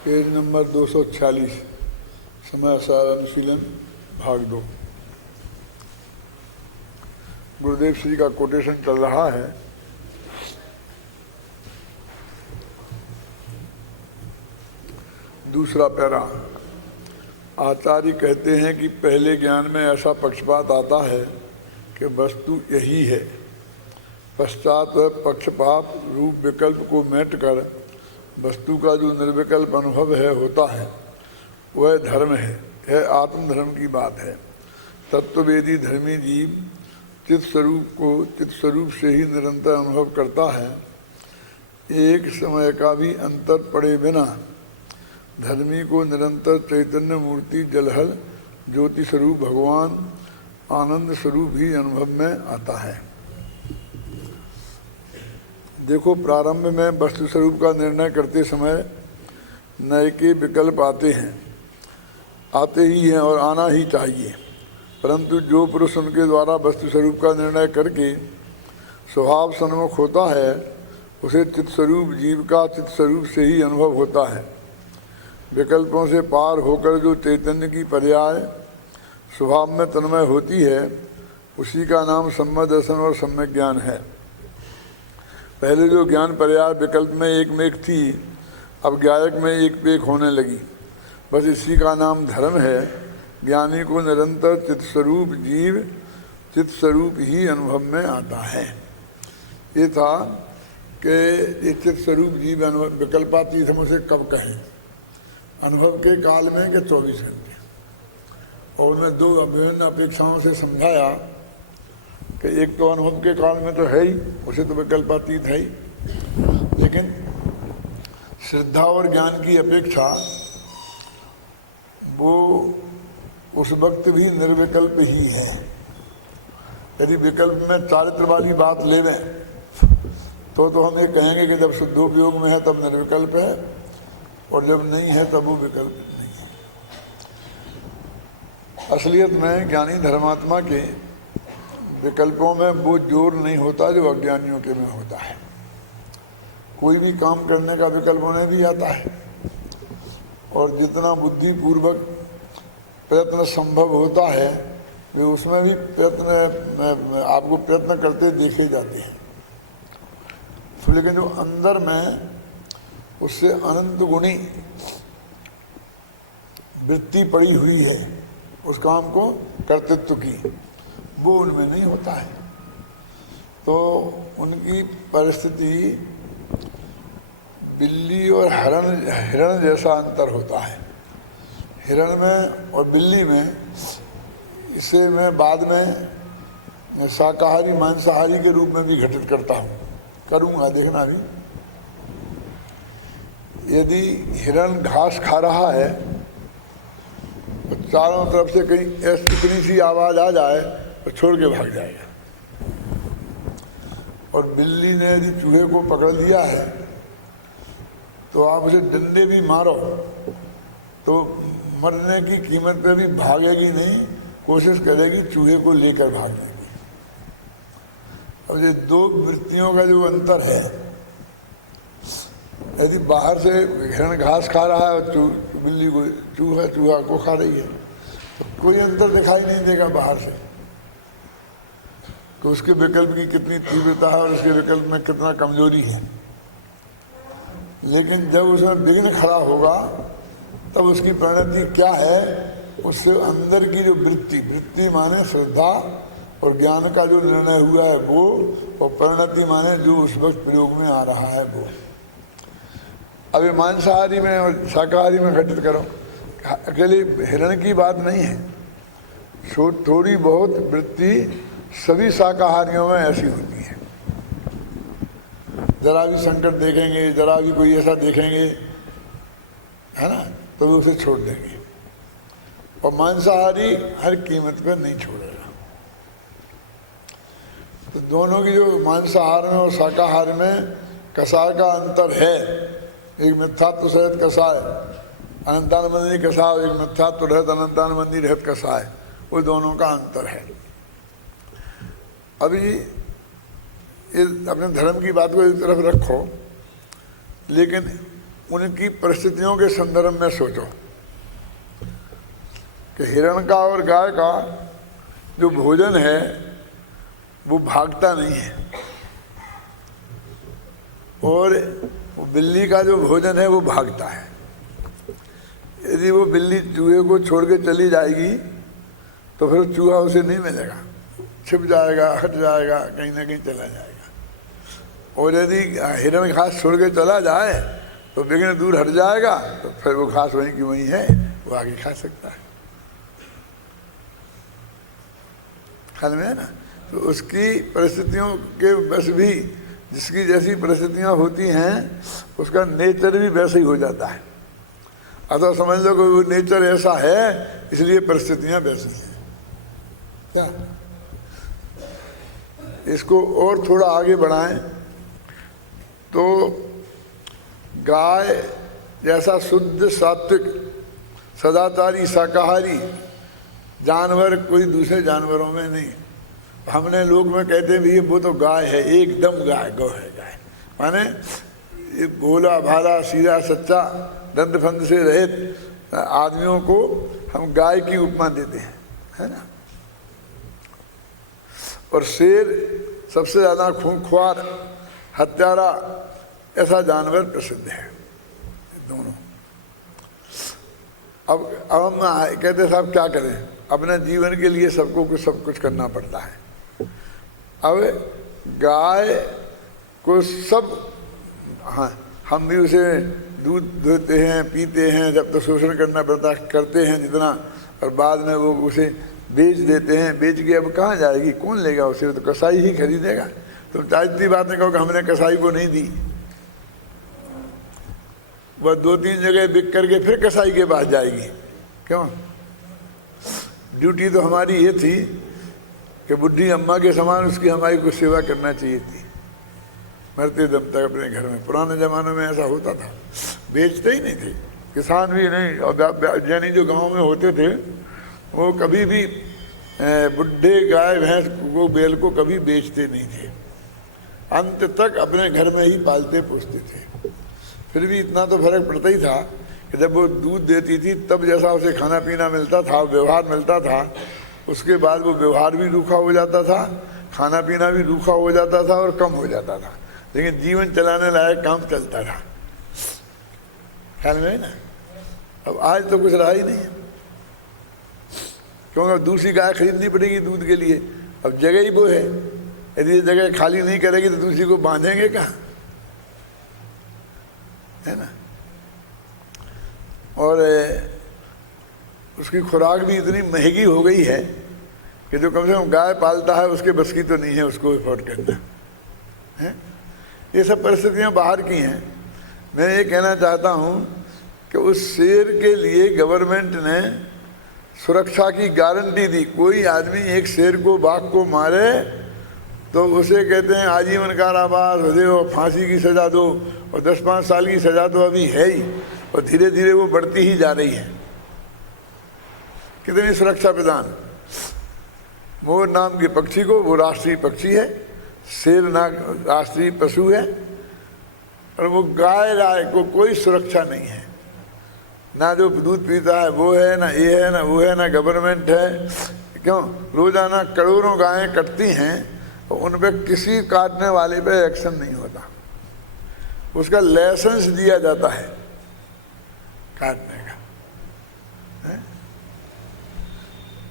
Page number 246, समय सार अनुशीलन भाग 2। गुरुदेव श्री का कोटेशन चल रहा है। दूसरा पैरा। आचार्य कहते हैं कि पहले ज्ञान में ऐसा पक्षपात आता है कि वस्तु यही है, पश्चात वह पक्षपात रूप विकल्प को मेट कर वस्तु का जो निर्विकल्प अनुभव है होता है, वह धर्म है। यह आत्मधर्म की बात है। तत्ववेदी धर्मी जीव चित्त स्वरूप को चित्त स्वरूप से ही निरंतर अनुभव करता है। एक समय का भी अंतर पड़े बिना धर्मी को निरंतर चैतन्य मूर्ति जलहल ज्योति स्वरूप भगवान आनंद स्वरूप ही अनुभव में आता है। देखो, प्रारंभ में वस्तु स्वरूप का निर्णय करते समय नए के विकल्प आते ही हैं और आना ही चाहिए, परंतु जो पुरुष उनके द्वारा वस्तु स्वरूप का निर्णय करके स्वभाव सन्मुख होता है, उसे चित्त स्वरूप जीव का चित्त स्वरूप से ही अनुभव होता है। विकल्पों से पार होकर जो चैतन्य की पर्याय स्वभाव में तन्मय होती है, उसी का नाम सम्यक दर्शन और सम्यक ज्ञान है। पहले जो ज्ञान पर्याय विकल्प में एक में एक थी, अब ज्ञायक में एक पे एक होने लगी। बस इसी का नाम धर्म है। ज्ञानी को निरंतर चित्त स्वरूप जीव चित्त स्वरूप ही अनुभव में आता है। ये था कि ये चित्त स्वरूप जीव अनुभव विकल्पातीत हम उसे कब कहें, अनुभव के काल में कि 24 घंटे। और उन्हें दो विभिन्न अपेक्षाओं से समझाया कि एक तो अनुभव के काल में तो है ही, उसे तो विकल्पातीत है ही, लेकिन श्रद्धा और ज्ञान की अपेक्षा वो उस वक्त भी निर्विकल्प ही है। यदि विकल्प में चारित्र वाली बात ले लें तो हम ये कहेंगे कि जब शुद्धोपयोग में है तब निर्विकल्प है, और जब नहीं है तब वो विकल्प नहीं है। असलियत में ज्ञानी धर्मात्मा के विकल्पों में वो जोर नहीं होता जो अज्ञानियों के में होता है। कोई भी काम करने का विकल्प उन्हें भी आता है, और जितना बुद्धिपूर्वक प्रयत्न संभव होता है वे उसमें भी प्रयत्न आपको प्रयत्न करते देखे जाते हैं। तो लेकिन जो अंदर में उससे अनंत गुणी वृत्ति पड़ी हुई है उस काम को कर्तृत्व की, वो उनमें नहीं होता है। तो उनकी परिस्थिति बिल्ली और हिरण जैसा अंतर होता है। हिरण में और बिल्ली में इसे मैं बाद में शाकाहारी मांसाहारी के रूप में भी घटित करूँगा, देखना भी। यदि हिरण घास खा रहा है तो चारों तरफ से कहीं इतनी सी आवाज़ आ जाए तो छोड़ के भाग जाएगा। और बिल्ली ने यदि चूहे को पकड़ लिया है तो आप उसे डंडे भी मारो तो मरने की कीमत पे भी भागेगी नहीं, कोशिश करेगी चूहे को लेकर भागेगी। अब ये दो वृत्तियों का जो अंतर है, यदि बाहर से हिरण घास खा रहा है और बिल्ली को चूहा को खा रही है तो कोई अंतर दिखाई नहीं देगा बाहर से, तो उसके विकल्प की कितनी तीव्रता है और उसके विकल्प में कितना कमजोरी है। लेकिन जब उसमें विघ्न खड़ा होगा तब उसकी परिणति क्या है, उससे अंदर की जो वृत्ति माने श्रद्धा और ज्ञान का जो निर्णय हुआ है वो, और परिणति माने जो उस वक्त प्रयोग में आ रहा है वो। अब ये मांसाहारी में और शाकाहारी में घटित करो, अकेले हिरण की बात नहीं है। थोड़ी बहुत वृत्ति सभी शाकाहारियों में ऐसी होती है। जरा भी संकट देखेंगे, जरा भी कोई ऐसा देखेंगे, है ना, तो वे उसे छोड़ देंगे। और मांसाहारी हर कीमत पर नहीं छोड़ेगा। तो दोनों की जो मांसाहार में और शाकाहार में कसाय का अंतर है, एक मिथ्यात्व सहित कसाय अनंतानुबंधी कसाय, एक मिथ्यात्व रहित अनंतानुबंधी रहित कसाय, वो दोनों का अंतर है। अभी इस अपने धर्म की बात को एक तरफ रखो, लेकिन उनकी परिस्थितियों के संदर्भ में सोचो कि हिरण का और गाय का जो भोजन है वो भागता नहीं है, और बिल्ली का जो भोजन है वो भागता है। यदि वो बिल्ली चूहे को छोड़ के चली जाएगी तो फिर चूहा उसे नहीं मिलेगा, छिप जाएगा, हट जाएगा, कहीं ना कहीं चला जाएगा। और यदि हिरण घास छोड़ के चला जाए तो विघ्न दूर हट जाएगा, तो फिर वो घास वहीं की वहीं है, वो आगे खा सकता है। ख्याल में है ना? तो उसकी परिस्थितियों के बस भी, जिसकी जैसी परिस्थितियां होती हैं उसका नेचर भी वैसे ही हो जाता है। अतः समझ लो कि वो नेचर ऐसा है इसलिए परिस्थितियां वैसी हैं। क्या इसको और थोड़ा आगे बढ़ाएं तो गाय जैसा शुद्ध सात्विक सदाचारी शाकाहारी जानवर कोई दूसरे जानवरों में नहीं। हमने लोग में कहते भी वो तो गाय है, एकदम गाय, गौ है गाय, माने ये भोला भाला सीधा सच्चा दंड फंद से रहित आदमियों को हम गाय की उपमा देते हैं, है ना। और शेर सबसे ज़्यादा खूंखार हत्यारा ऐसा जानवर प्रसिद्ध है, दोनों। अब हम कहते साहब क्या करें, अपने जीवन के लिए सबको सब कुछ करना पड़ता है। अब गाय को सब, हाँ हम भी उसे दूध देते हैं, पीते हैं, जब तक शोषण करना पड़ता करते हैं जितना, और बाद में वो उसे बेच देते हैं। बेच के अब कहाँ जाएगी, कौन लेगा उसे, तो कसाई ही खरीदेगा। तुम चाहती बात नहीं कहो कि हमने कसाई को नहीं दी, वह 2-3 जगह बिक करके फिर कसाई के पास जाएगी। क्यों? ड्यूटी तो हमारी ये थी कि बुढ़ी अम्मा के समान उसकी हमारी को सेवा करना चाहिए थी, मरते दम तक अपने घर में। पुराने ज़माने में ऐसा होता था, बेचते ही नहीं थे, किसान भी नहीं, और यानी जो गांव में होते थे वो कभी भी बुढ़े गाय भैंस को बैल को कभी बेचते नहीं थे, अंत तक अपने घर में ही पालते पोसते थे। फिर भी इतना तो फर्क पड़ता ही था कि जब वो दूध देती थी तब जैसा उसे खाना पीना मिलता था, व्यवहार मिलता था, उसके बाद वो व्यवहार भी रूखा हो जाता था, खाना पीना भी रूखा हो जाता था और कम हो जाता था, लेकिन जीवन चलाने लायक काम चलता था। ख्याल में है ना? अब आज तो कुछ रहा ही नहीं है, क्योंकि दूसरी गाय खरीदनी पड़ेगी दूध के लिए। अब जगह ही वो है, यदि ये जगह खाली नहीं करेगी तो दूसरी को बांधेंगे कहाँ, है ना। और उसकी खुराक भी इतनी महंगी हो गई है कि जो कम से कम गाय पालता है उसके बस की तो नहीं है उसको अफोर्ड करना है। ये सब परिस्थितियां बाहर की हैं। मैं ये कहना चाहता हूँ कि उस शेर के लिए गवर्नमेंट ने सुरक्षा की गारंटी दी। कोई आदमी एक शेर को, बाघ को मारे तो उसे कहते हैं आजीवन कारावास हो दो, फांसी की सज़ा दो, और 10-5 साल की सज़ा तो अभी है ही, और धीरे धीरे वो बढ़ती ही जा रही है। कितनी सुरक्षा प्रदान। मोर नाम के पक्षी को, वो राष्ट्रीय पक्षी है, शेर नाग राष्ट्रीय पशु है, और वो गाय को कोई सुरक्षा नहीं है, ना जो दूध पीता है वो है, ना ये है, ना वो है, ना गवर्नमेंट है। क्यों? रोजाना करोड़ों गायें कटती हैं और उन पर किसी काटने वाले पे एक्शन नहीं होता। उसका लाइसेंस दिया जाता है काटने का, है?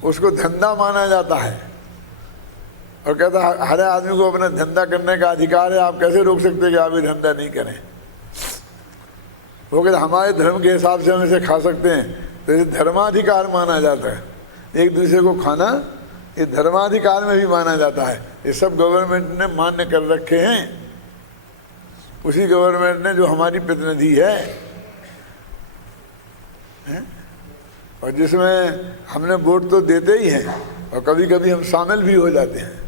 उसको धंधा माना जाता है, और कहता है हर आदमी को अपना धंधा करने का अधिकार है, आप कैसे रोक सकते हैं कि आप ये धंधा नहीं करें। वो कहते हमारे धर्म के हिसाब से हम इसे खा सकते हैं, तो इसे धर्माधिकार माना जाता है। एक दूसरे को खाना ये धर्माधिकार में भी माना जाता है। ये सब गवर्नमेंट ने मान्य कर रखे हैं, उसी गवर्नमेंट ने जो हमारी प्रतिनिधि है, और जिसमें हमने वोट तो देते ही हैं और कभी कभी हम शामिल भी हो जाते हैं।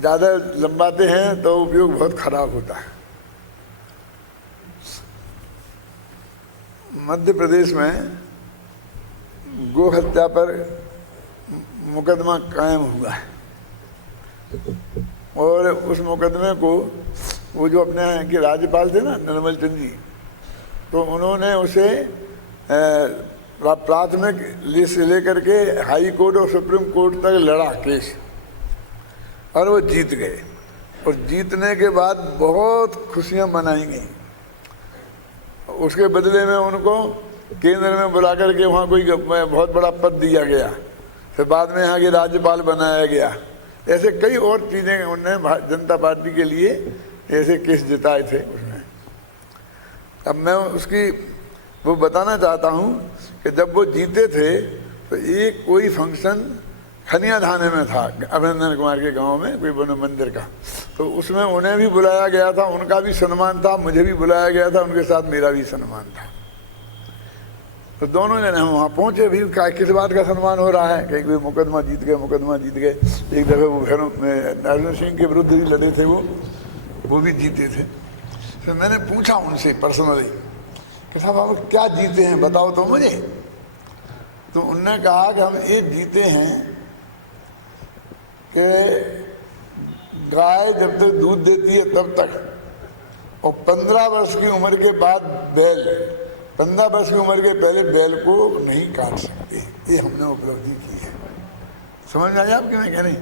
ज़्यादा लंबाते हैं तो उपयोग बहुत खराब होता है। मध्य प्रदेश में गो हत्या पर मुकदमा कायम हुआ है, और उस मुकदमे को वो जो अपने यहाँ के राज्यपाल थे ना निर्मल चंद जी, तो उन्होंने उसे प्राथमिक से लेकर के हाई कोर्ट और सुप्रीम कोर्ट तक लड़ा केस, और वो जीत गए। और जीतने के बाद बहुत खुशियां मनाई गई। उसके बदले में उनको केंद्र में बुला करके वहाँ कोई बहुत बड़ा पद दिया गया, फिर बाद में यहाँ के राज्यपाल बनाया गया। ऐसे कई और चीज़ें उनने जनता पार्टी के लिए ऐसे केस जिताए थे उसमें। अब मैं उसकी वो बताना चाहता हूँ कि जब वो जीते थे तो एक कोई फंक्शन खनिया थाने में था अभिनंदन कुमार के गांव में, कोई वन मंदिर का, तो उसमें उन्हें भी बुलाया गया था, उनका भी सम्मान था, मुझे भी बुलाया गया था, उनके साथ मेरा भी सम्मान था। तो दोनों जने हम वहाँ पहुँचे भी, किस बात का सम्मान हो रहा है, कहीं कोई मुकदमा जीत गए, मुकदमा जीत गए। एक दफ़े वो भैरव अर्जुन सिंह के विरुद्ध भी लड़े थे, वो भी जीते थे। फिर मैंने पूछा उनसे पर्सनली कि साहब आप क्या जीते हैं बताओ तो मुझे। तो उनने कहा कि हम ये जीते हैं कि गाय जब तक दूध देती है तब तक, और 15 वर्ष की उम्र के बाद बैल, 15 वर्ष की उम्र के पहले बैल को नहीं काट सकते। ये हमने उपलब्धि की है। समझ में आया आपकी मैं कह रही?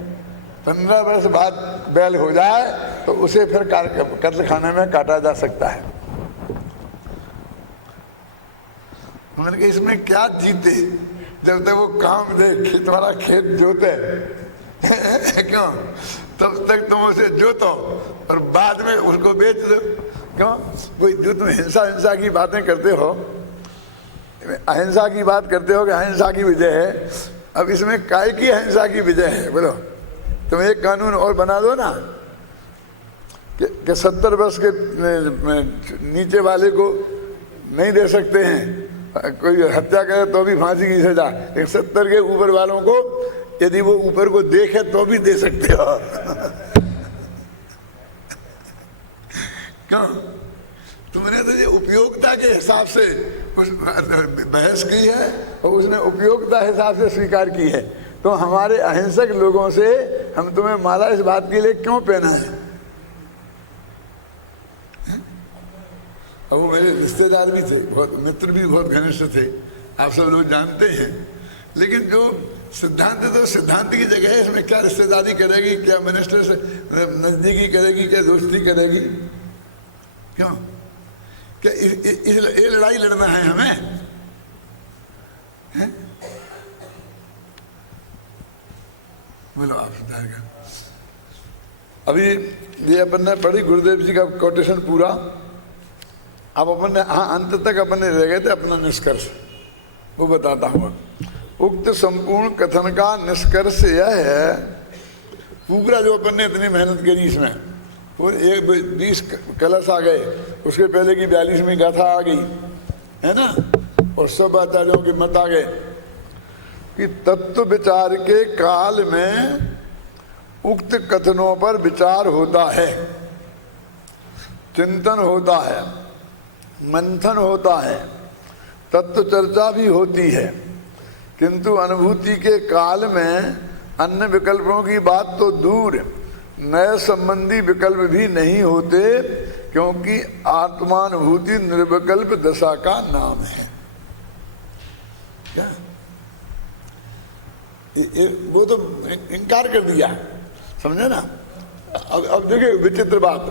15 वर्ष बाद बैल हो जाए तो उसे फिर कत्ल खाने में काटा जा सकता है। मैंने कहा इसमें क्या जीते, जब तक वो काम दे, खेत वाला खेत जोते क्यों, तब तक तुम उसे जोतो और बाद में उसको बेच दो। क्यों? कोई जो तुम हिंसा की बातें करते हो, अहिंसा की बात करते हो कि अहिंसा की विजय है, अब इसमें काय की अहिंसा की विजय है बोलो? तुम एक कानून और बना दो ना कि 70 वर्ष के नीचे वाले को नहीं दे सकते हैं, कोई हत्या करे तो भी फांसी की सजा, लेकिन 70 के ऊपर वालों को यदि वो ऊपर को देखे तो भी दे सकते हो। क्यों? तुमने तो ये उपयोगिता के हिसाब से बहस की है और उसने उपयोगिता हिसाब से स्वीकार की है। तो हमारे अहिंसक लोगों से हम तुम्हें माला इस बात के लिए क्यों पहना है? और वो मेरे रिश्तेदार भी थे, बहुत मित्र भी बहुत घनिष्ठ थे, आप सब लोग जानते हैं। लेकिन जो सिद्धांत तो सिद्धांत की जगह है, इसमें क्या रिश्तेदारी करेगी, क्या मिनिस्टर से नजदीकी करेगी, क्या दोस्ती करेगी? क्यों? क्या ये लड़ाई लड़ना है हमें? है? बोलो आप सुधार कर। अभी ये अपन ने पढ़ी गुरुदेव जी का कोटेशन पूरा। अब अपन ने अंत तक अपन ने रह गए थे अपना निष्कर्ष, वो बताता हूँ। उक्त संपूर्ण कथन का निष्कर्ष यह है, पूरा जो अपन ने इतनी मेहनत करी इसमें, और 20 कलश आ गए, उसके पहले की 42वीं गाथा आ गई है ना, और सब आचार्यों के मत आ गए कि तत्व विचार के काल में उक्त कथनों पर विचार होता है, चिंतन होता है, मंथन होता है, तत्व चर्चा भी होती है, किंतु अनुभूति के काल में अन्य विकल्पों की बात तो दूर, नए संबंधी विकल्प भी नहीं होते, क्योंकि आत्मानुभूति निर्विकल्प दशा का नाम है। क्या वो तो इनकार कर दिया, समझे ना? अब देखिए विचित्र बात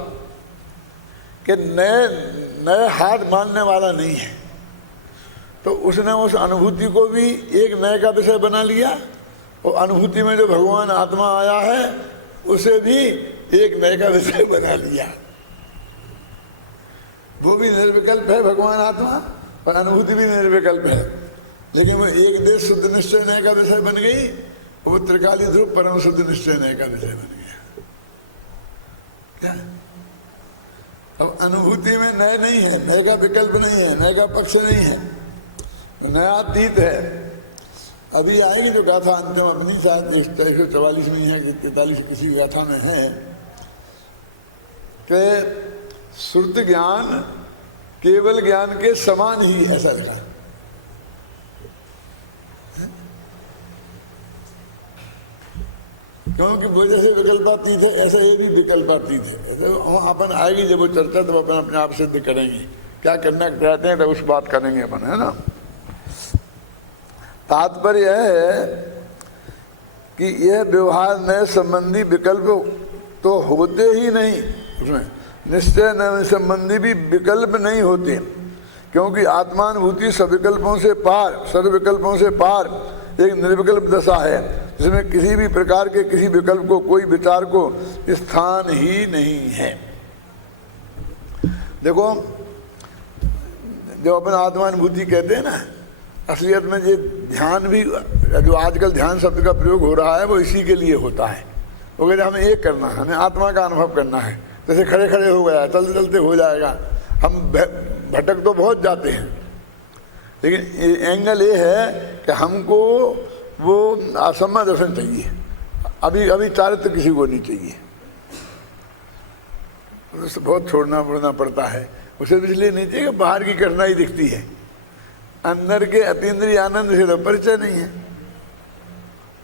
कि नए हाथ मानने वाला नहीं है, तो उसने उस अनुभूति को भी एक नए का विषय बना लिया, और अनुभूति में जो भगवान आत्मा आया है उसे भी एक नए का विषय बना लिया। वो भी निर्विकल्प है भगवान आत्मा, और अनुभूति भी निर्विकल्प है, लेकिन वो एक देश शुद्ध निश्चय नए का विषय बन गई, वो त्रिकाली ध्रुव परम शुद्ध निश्चय नए का विषय बन गया। क्या? अब अनुभूति में नए नहीं है, नए का विकल्प नहीं है, नए का पक्ष नहीं है, नया अतीत है। अभी आएगी जो गाथा अंतिम अपनी, शायद 144 में है कि 43 किसी गाथा में है कि श्रुत ज्ञान केवल ज्ञान के समान ही, ऐसा लिखा। क्योंकि वो जैसे विकल्पातीत है ऐसा ये भी विकल्पातीत है। ऐसे अपन आएगी जब वो चर्चा तब अपन अपने आप सिद्ध करेंगे, क्या करना चाहते हैं तो उस बात करेंगे अपन, है ना। तात्पर्य यह है कि यह व्यवहार नए संबंधी विकल्प तो होते ही नहीं, उसमें निश्चय नए संबंधी भी विकल्प नहीं होते, क्योंकि आत्मानुभूति सविकल्पों से पार, सर्वविकल्पों से पार एक निर्विकल्प दशा है, जिसमें किसी भी प्रकार के किसी विकल्प को, कोई विचार को स्थान ही नहीं है। देखो जो अपन आत्मानुभूति कहते हैं ना, असलियत में ये ध्यान भी, जो आजकल ध्यान शब्द का प्रयोग हो रहा है वो इसी के लिए होता है। वो कहते हमें एक करना है, हमें आत्मा का अनुभव करना है। जैसे खड़े खड़े हो गया, चलते चलते हो जाएगा। हम भटक तो बहुत जाते हैं, लेकिन एंगल ये है कि हमको वो असम्मा दर्शन चाहिए। अभी अभी चारित्र किसी को नहीं चाहिए, उससे बहुत छोड़ना पड़ता है। उसे इसलिए नहीं चाहिए कि बाहर की कठिनाई दिखती है, अंदर के अतीन्द्रिय आनंद से तो परिचय नहीं है,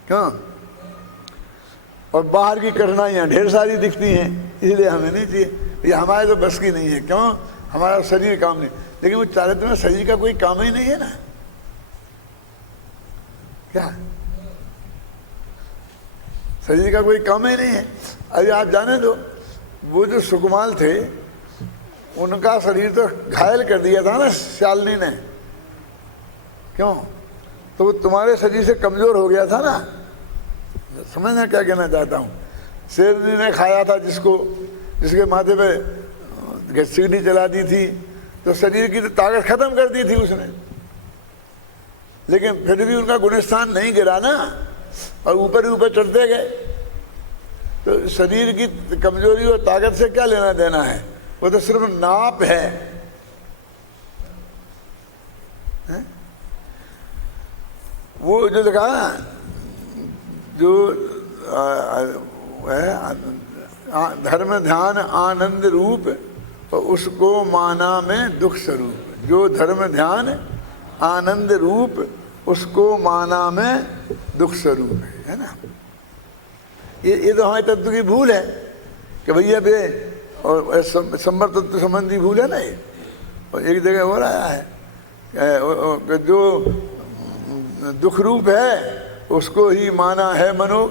क्यों? और बाहर की कठिनाइयाँ ढेर सारी दिखती हैं, इसलिए हमें नहीं चाहिए। ये हमारे तो बस की नहीं है, क्यों? हमारा शरीर काम नहीं। लेकिन वो चारित्र में शरीर का कोई काम ही नहीं है ना, क्या शरीर का कोई काम ही नहीं है। अरे आप जाने दो, वो जो सुकुमाल थे उनका शरीर तो घायल कर दिया था ना शालिनी ने, क्यों? तो वो तुम्हारे शरीर से कमजोर हो गया था ना। समझना क्या कहना चाहता हूँ। शेरनी ने खाया था जिसके माथे पे सीढ़ी चला दी थी, तो शरीर की तो ताकत खत्म कर दी थी उसने, लेकिन फिर भी उनका गुणस्थान नहीं गिरा ना, और ऊपर ही ऊपर चढ़ते गए। तो शरीर की कमजोरी और ताकत से क्या लेना देना है, वो तो सिर्फ नाप है। वो जो लिखा जो धर्म ध्यान आनंद रूप, तो उसको माना में दुख स्वरूप। जो धर्म ध्यान आनंद रूप, उसको माना में दुख स्वरूप है ना। ये तो हमारे तत्व की भूल है कि भैया बे, और संबर तत्व संबंधी भूल है ना ये। और एक जगह हो रहा है जो दुख रूप है उसको ही माना है मनोग,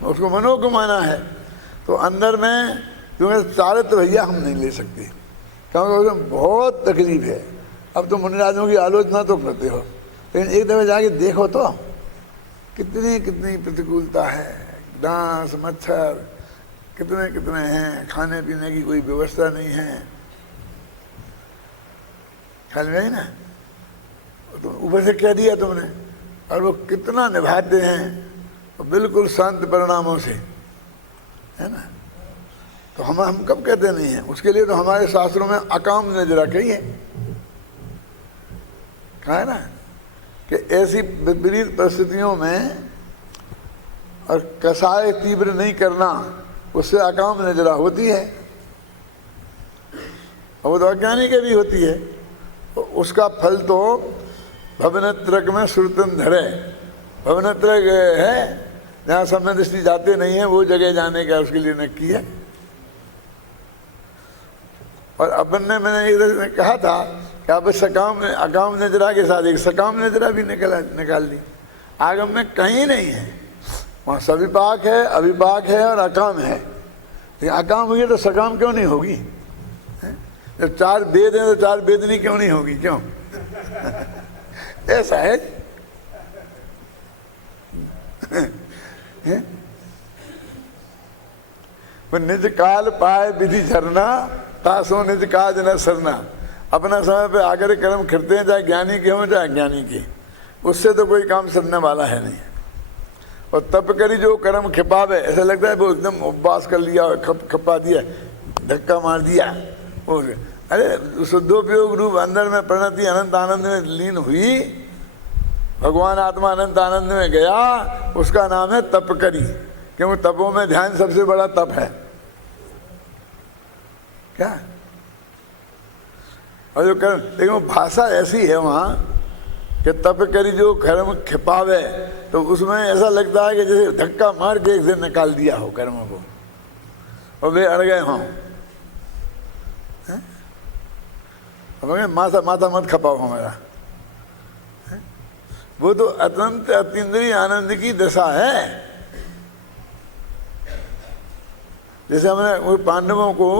उसको मनोग को माना है। तो अंदर में क्योंकि चारित्र भैया हम नहीं ले सकते, क्योंकि उसमें बहुत तकलीफ है। अब तो मुनिराजों की आलोचना तो करते हो, लेकिन एक दफे जाके देखो तो कितनी कितनी प्रतिकूलता है। डांस मच्छर कितने हैं, खाने पीने की कोई व्यवस्था नहीं है, ख्याल में है ना। तो ऊपर से कह दिया तुमने, और वो कितना निभाते हैं, और बिल्कुल शांत परिणामों से, है ना। तो हम कब कहते नहीं हैं, उसके लिए तो हमारे शास्त्रों में अकाम नजरा कही है, कहा है ना कि ऐसी विपरीत परिस्थितियों में और कसाय तीव्र नहीं करना, उससे अकाम नजरा होती है। और वो तो अज्ञानी के भी होती है। उसका फल तो भवनत्रक में सुरतन धरे। भवनत्रक है जहाँ समय दृष्टि जाते नहीं है, वो जगह जाने का उसके लिए नक्की है। और अपन ने, मैंने एक कहा था कि अब सकाम अकाम नजरा के साथ एक सकाम नजरा भी निकाल दी। आगम में कहीं नहीं है, वहाँ सविपाक है, अविपाक है और अकाम है। लेकिन अकाम हुई तो सकाम क्यों नहीं होगी? जब चार वेद हैं तो चार वेदनी क्यों नहीं होगी? क्यों? ऐसा है। निज काल पाए विधि झरना, तासो निज काज न सरना। अपना समय पे आकर कर्म करते हैं, चाहे ज्ञानी के हों चाहे अज्ञानी के, उससे तो कोई काम सरने वाला है नहीं। और तप करी जो कर्म खिपावे, ऐसा लगता है वो एकदम उपवास कर लिया और खपा दिया, धक्का मार दिया। अरे शुद्धोपयोग रूप अंदर में प्रणति अनंत आनंद में लीन हुई, भगवान आत्मा अनंत आनंद में गया, उसका नाम है तप करी। क्योंकि तपों में ध्यान सबसे बड़ा तप है। क्या? और जो लेकिन वो भाषा ऐसी है वहाँ कि तप करी जो कर्म खिपावे, तो उसमें ऐसा लगता है कि जैसे धक्का मार के एक दिन निकाल दिया हो कर्मों को और वे अड़ गए हों। माथा माथा मत खपाओ हमारा। वो तो अत्यंत अतीन्द्रिय आनंद की दशा है। जैसे हमने वो पांडवों को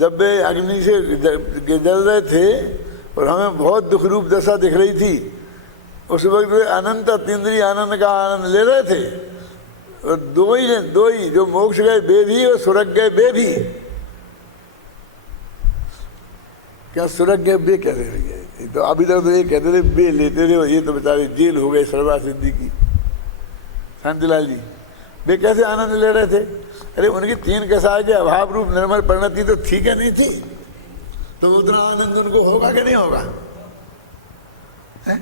जब वे अग्नि से जल रहे थे और हमें बहुत दुख रूप दशा दिख रही थी, उस वक्त वे अनंत अतीन्द्रिय आनंद का आनंद ले रहे थे। और दो ही जो मोक्ष गए वे भी और स्वर्ग गए वे भी। क्या स्वर्ग गए वे कहते थे? तो अभी तक तो ये कहते थे वे लेते थे, ये तो बेचारे जेल हो गए सर्वा सिद्धि की। शांतिलाल जी वे कैसे आनंद ले रहे थे? अरे उनकी 3 कसाय के अभाव रूप निर्मल परिणति तो ठीक है नहीं थी, तो उतना आनंद उनको होगा कि नहीं होगा? है?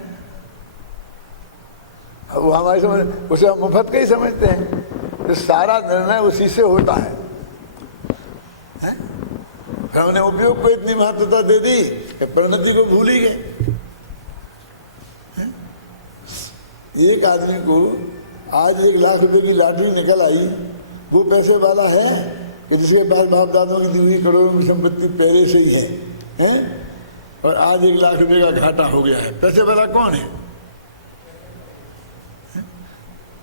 वो हमारे समझ उसे हम मुफ्त का ही समझते हैं। तो सारा निर्णय उसी से होता है। फिर हमने उपयोग को इतनी महत्वता दे दी कि परिणति को भूल ही गए। एक आदमी को आज 1 लाख रुपए की लॉटरी निकल आई, वो पैसे वाला है कि जिसके पास बाप दादों की दी हुई करोड़ों की संपत्ति पहले से ही है? और आज 1 लाख रुपए का घाटा हो गया है। पैसे वाला कौन है?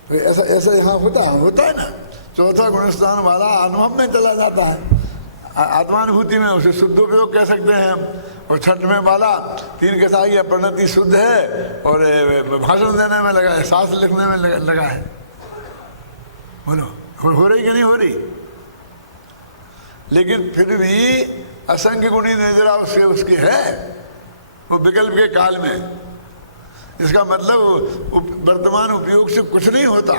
तो ऐसा यहाँ होता है ना। चौथा गुणस्थान वाला अनुभव में चला जाता है, आत्मानुभूति में उसे शुद्ध उपयोग कह सकते हैं। और छठ में वाला 3 कसाई की परिणति शुद्ध है और भाषण देने में लगा है, शास्त्र लिखने में लगा है। बोलो हो रही कि नहीं हो रही? लेकिन फिर भी असंख्य गुणी नजरा उसकी है वो विकल्प के काल में। इसका मतलब वर्तमान उपयोग से कुछ नहीं होता।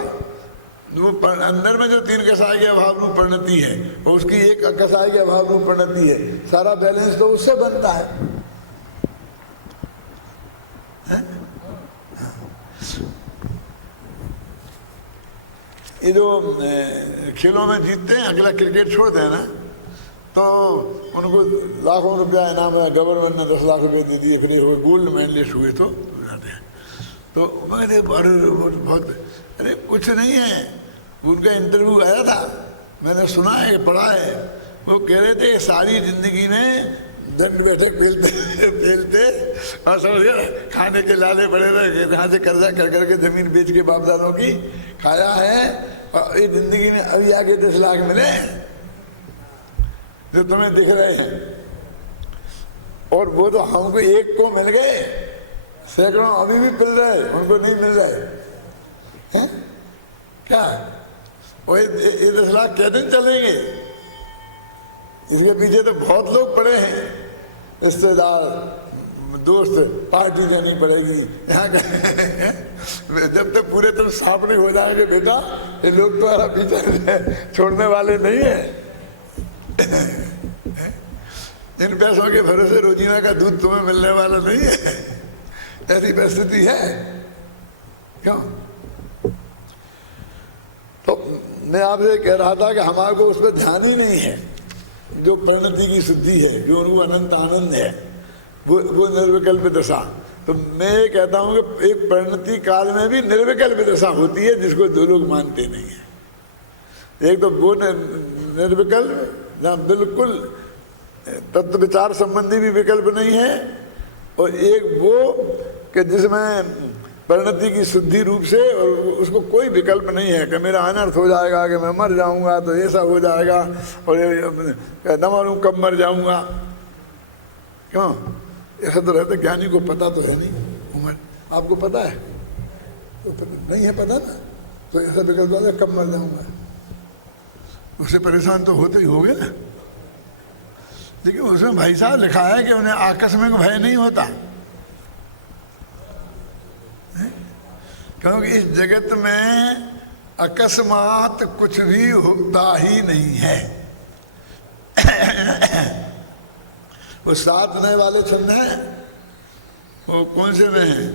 वो अंदर में जो 3 कसाय के अभाव रूप परिणति है और उसकी 1 कसाय के अभाव रूप परिणति है, सारा बैलेंस तो उससे बनता है। ये जो खेलों में जीतते हैं, अगला क्रिकेट छोड़ देना, तो उनको लाखों रुपया इनाम है। गवर्नमेंट ने 10 लाख रुपए दे दिए, फिर गोल्ड मेडलिस्ट हुए तो जाते हैं। तो मैंने बहुत अरे कुछ नहीं है। उनका इंटरव्यू आया था, मैंने सुना है, पढ़ा है। वो कह रहे थे सारी जिंदगी में दंड बैठक फेलते और समझ खाने के लाले बड़े रहे, यहाँ से कर्जा कर करके जमीन बेच के बापदादों की खाया है। और ये जिंदगी में अभी आगे 10 लाख मिले जो तुम्हें दिख रहे हैं, और वो तो हमको 1 को मिल गए, सैकड़ों अभी भी मिल रहे, उनको नहीं मिल रहे हैं। क्या वो ये 10 लाख क्या दिन चलेंगे? इसके पीछे तो बहुत लोग पड़े हैं, रिश्तेदार, दोस्त, पार्टी देनी पड़ेगी यहाँ जब तक पूरे तुम साफ नहीं हो जाएंगे बेटा, ये लोग तुम्हारा पीछे छोड़ने वाले नहीं है। इन पैसों के भरोसे रोजीना का दूध तुम्हें मिलने वाला नहीं है। ऐसी परिस्थिति है। क्यों? तो मैं आपसे कह रहा था कि हमारे को उस पर ध्यान ही नहीं है। जो परिणति की शुद्धि है, जो उनको अनंत आनंद है, वो निर्विकल्प दशा। तो मैं ये कहता हूँ कि एक परिणति काल में भी निर्विकल्प दशा होती है, जिसको जो लोग मानते नहीं है। एक तो वो निर्विकल्प जहाँ बिल्कुल तत्व विचार संबंधी भी विकल्प नहीं है, और एक वो कि जिसमें परिणति की शुद्धि रूप से और उसको कोई विकल्प नहीं है कि मेरा अनर्थ हो जाएगा, कि मैं मर जाऊंगा तो ऐसा हो जाएगा, और न मरूं कब मर जाऊंगा। क्यों? ऐसा तो रहता, ज्ञानी को पता तो है नहीं उम्र। आपको पता है? तो नहीं है पता ना, तो ऐसा विकल्प वाला कब मर जाऊंगा, उससे परेशान तो होते ही होगे ना। लेकिन उसमें भाई साहब लिखा है कि उन्हें आकस्मिक भय नहीं होता, क्योंकि इस जगत में अकस्मात कुछ भी होता ही नहीं है। वो 7 नए वाले छंद हैं, वो कौन से में हैं?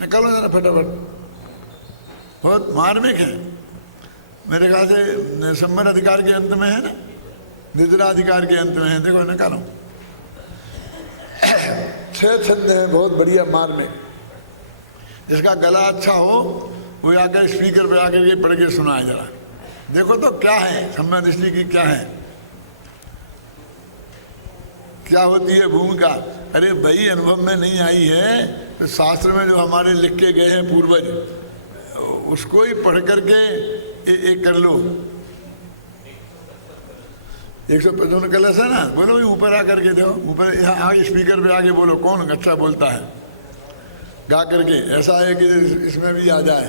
निकालो जरा फटाफट, बहुत मार्मिक है। मेरे ख्याल से संवर अधिकार के अंत में है ना, निद्रा अधिकार के अंत में है। देखो निकालो, 6 छंद हैं, बहुत बढ़िया मार्मिक। जिसका गला अच्छा हो वो आकर स्पीकर पे आकर के पढ़ के सुनाए जरा, देखो तो क्या है सम्यक दृष्टि की, क्या है, क्या होती है भूमिका। अरे भाई अनुभव में नहीं आई है तो शास्त्र में जो हमारे लिख के गए हैं पूर्वज, उसको ही पढ़ करके एक कर लो। 155 कलश है ना, बोलो ऊपर आकर के देखो, ऊपर यहाँ आगे स्पीकर पे आके बोलो कौन अच्छा बोलता है, गा करके, ऐसा है कि इसमें भी आ जाए।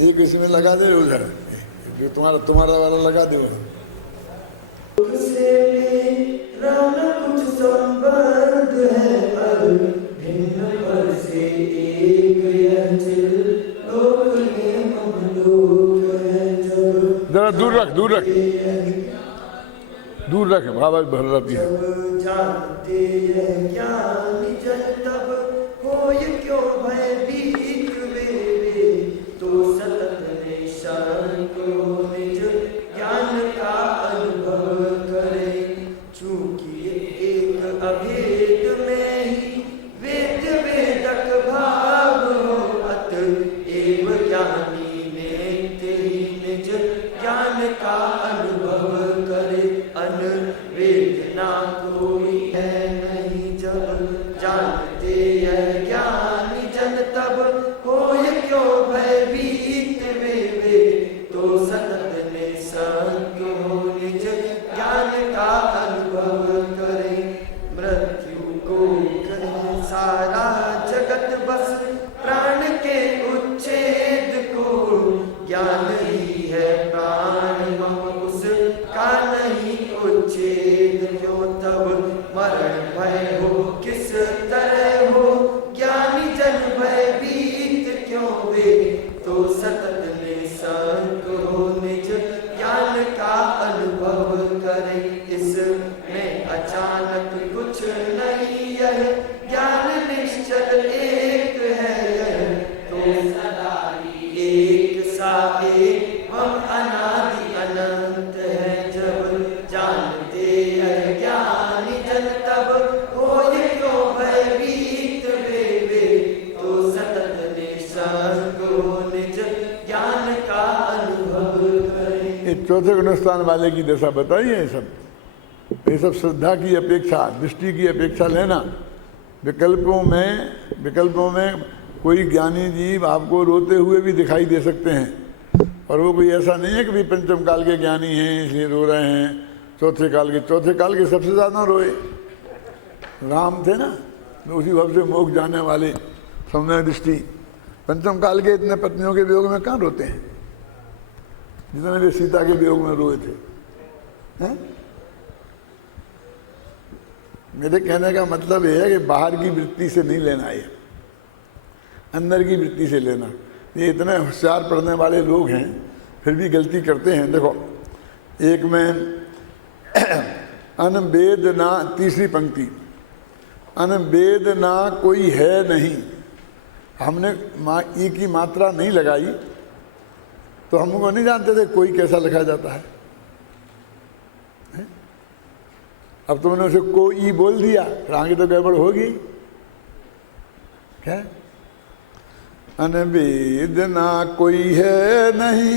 एक इसमें लगा दे उधर, तुम्हारा वाला लगा दो। जरा दूर रख, दूर रख, दूर रख, बाबा भर रही है। जानते हैं ज्ञान जन तब होय क्यों भयभीत वे तो सतत निशान को निज ज्ञान का अनुभव करे। चूंकि एक अभेद में ही वेद वेदक भाव हो, अतएव ज्ञानी ने तेरी निज ज्ञान का अनुभव करे। अनवेद ना कोई है नहीं जब जानते हैं ज्ञानी जन तब होय क्यों भयभीत वे तो सतत निसंग हो निज ज्ञान का अनुभव करे। मृत्यु को करे सारा जगत बस प्राण के उच्छेद को, ज्ञान ही है प्राण मम उसका नहीं उच्छेद क्यों। तब मरण भय हो किस तरह हो, ज्ञानी जन भयभीत क्यों वे तो सतत निसंग हो निज ज्ञान का अनुभव करे। इसमें अचानक कुछ नहीं यह ज्ञान निश्चल एक है, यह तो सदा एक सा एवं अनादि अनंत है। जब जानते हैं ज्ञानी जन तब होय क्यों भयभीत वे तो सतत निसंग हो निज ज्ञान का अनुभव करे। ये चौथे गुणस्थान वाले की दशा बताई है। ये सब श्रद्धा की अपेक्षा, दृष्टि की अपेक्षा लेना। विकल्पों में कोई ज्ञानी जीव आपको रोते हुए भी दिखाई दे सकते हैं, और वो कोई ऐसा नहीं है कि भी पंचम काल के ज्ञानी हैं इसलिए रो रहे हैं। चौथे काल के सबसे ज़्यादा रोए राम थे ना, तो उसी भाव से मोक्ष जाने वाले सम्यक दृष्टि। पंचम काल के इतने पत्नियों के वियोग में कहाँ रोते हैं जितने वे सीता के वियोग में रोए थे, हैं? मेरे कहने का मतलब यह है कि बाहर की वृत्ति से नहीं लेना है, अंदर की वृत्ति से लेना। ये इतने होशियार पढ़ने वाले लोग हैं फिर भी गलती करते हैं। देखो एक में अनवेद ना, तीसरी पंक्ति, अनवेद ना कोई है नहीं। हमने ई की मात्रा नहीं लगाई तो हमको नहीं जानते थे कोई कैसा लिखा जाता है। अब तुमने उसे कोई बोल दिया फिर आगे तो गड़बड़ होगी। क्या अनवेद ना कोई है नहीं,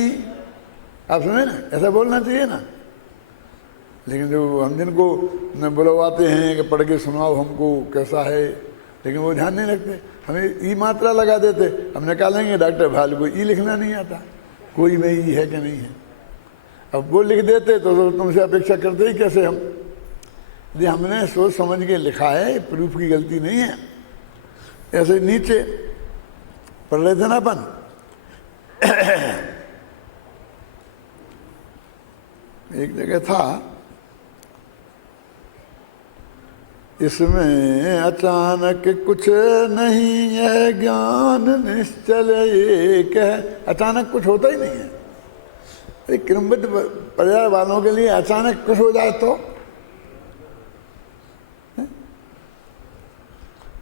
आप सुने ना, ऐसा बोलना चाहिए ना। लेकिन जो हम जिनको न बुलवाते हैं कि पढ़ के सुनाओ हमको कैसा है, लेकिन वो ध्यान नहीं रखते, हमें ई मात्रा लगा देते। हम निकालेंगे डॉक्टर भाल को ई लिखना नहीं आता, कोई में ई है कि नहीं है। अब वो लिख देते तो तुमसे अपेक्षा करते ही कैसे हम। यदि हमने सोच समझ के लिखा है, प्रूफ की गलती नहीं है। ऐसे नीचे पढ़ रहे थे ना अपन, एक जगह था, इसमें अचानक कुछ नहीं है ज्ञान निश्चल एक है। अचानक कुछ होता ही नहीं है। क्रमबद्ध पर्याय वालों के लिए अचानक कुछ हो जाए तो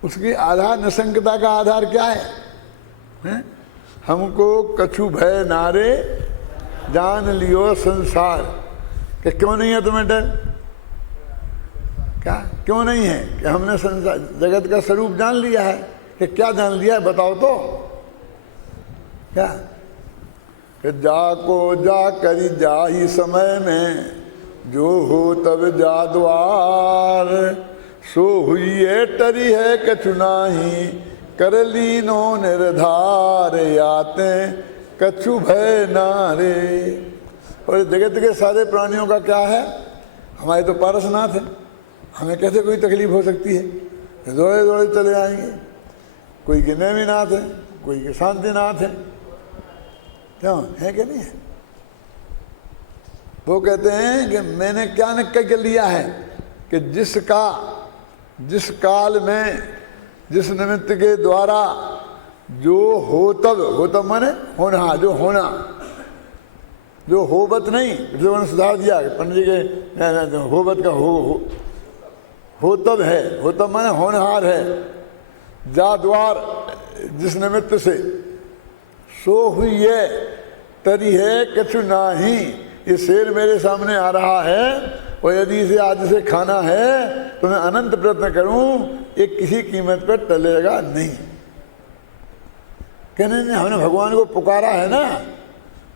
उसकी आधार, निसंगता का आधार क्या है? हमको कछु भय नारे जान लियो संसार। कि क्यों नहीं है तुम्हें डर? क्या क्यों नहीं है कि हमने संसार जगत का स्वरूप जान लिया है। कि क्या जान लिया है बताओ तो, क्या? कि जाको जा करी जाही समय में, जो हो तब जा द्वार, सो हुई है टरी है कछु नाही, कर लीनो निर्धार, आते कछु भय नारे। और जगत के सारे प्राणियों का क्या है? हमारे तो पारसनाथ है, हमें कैसे कोई तकलीफ हो सकती है? दौड़े दौड़े चले आएंगे। कोई के नेमिनाथ है, कोई के शांतिनाथ है, क्यों है कि नहीं है? वो कहते हैं कि मैंने क्या निश्चय कर लिया है कि जिस काल में जिस निमित्त के द्वारा जो होतब माने होना, जो होना, जो होबत नहीं, जो मैंने सुधार दिया पंडित जी के होबत का होतब है, होतब माने होनहार है, जा द्वार जिस निमित्त से, सो हुई है तरी है कछु नाही। ये शेर मेरे सामने आ रहा है और यदि इसे आज से खाना है तो मैं अनंत प्रयत्न करूं, ये किसी कीमत पर टलेगा नहीं। कहने ने हमने भगवान को पुकारा है ना,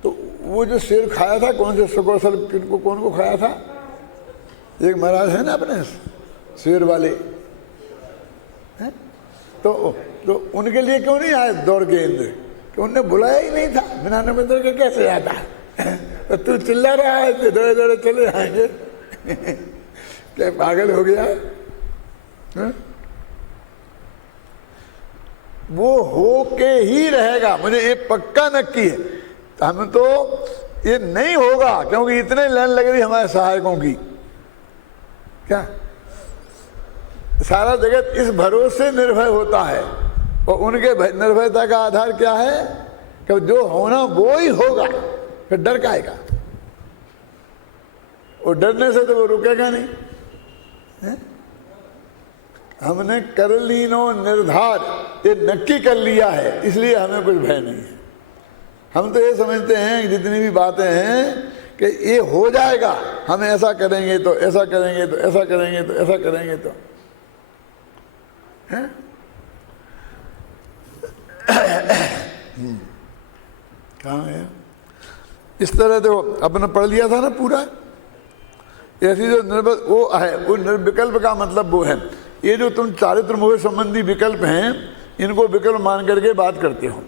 तो वो जो शेर खाया था कौन से सुकौशल किनको कौन को खाया था? एक महाराज है ना अपने शेर वाले हैं? तो उनके लिए क्यों नहीं आए दौड़ के इंद्र? कि उनने बुलाया ही नहीं था, बिना निमंत्रण के कैसे आता? तो तू चिल्ला रहा है तो दौड़े दौड़े चले आएंगे। क्या पागल हो गया है? वो हो के ही रहेगा, मुझे ये पक्का नक्की है। हम तो ये नहीं होगा क्योंकि इतने लाइन लग रही हमारे सहायकों की। क्या सारा जगत इस भरोसे निर्भय होता है और उनके निर्भयता का आधार क्या है कि जो होना वो ही होगा, फिर डर का आएगा। और डरने से तो वो रुकेगा नहीं है? हमने कर लीनो निर्धार, ये नक्की कर लिया है, इसलिए हमें कुछ भय नहीं है। हम तो ये समझते हैं कि जितनी भी बातें हैं कि ये हो जाएगा, हम ऐसा करेंगे तो ऐसा करेंगे तो ऐसा करेंगे तो ऐसा करेंगे तो है? कहाँ है? इस तरह देखो अपने पढ़ लिया था ना पूरा। ऐसी जो वो है, वो निर्विकल्प का मतलब वो है, ये जो तुम चारित्र मोह संबंधी विकल्प हैं इनको विकल्प मान करके बात करते हो।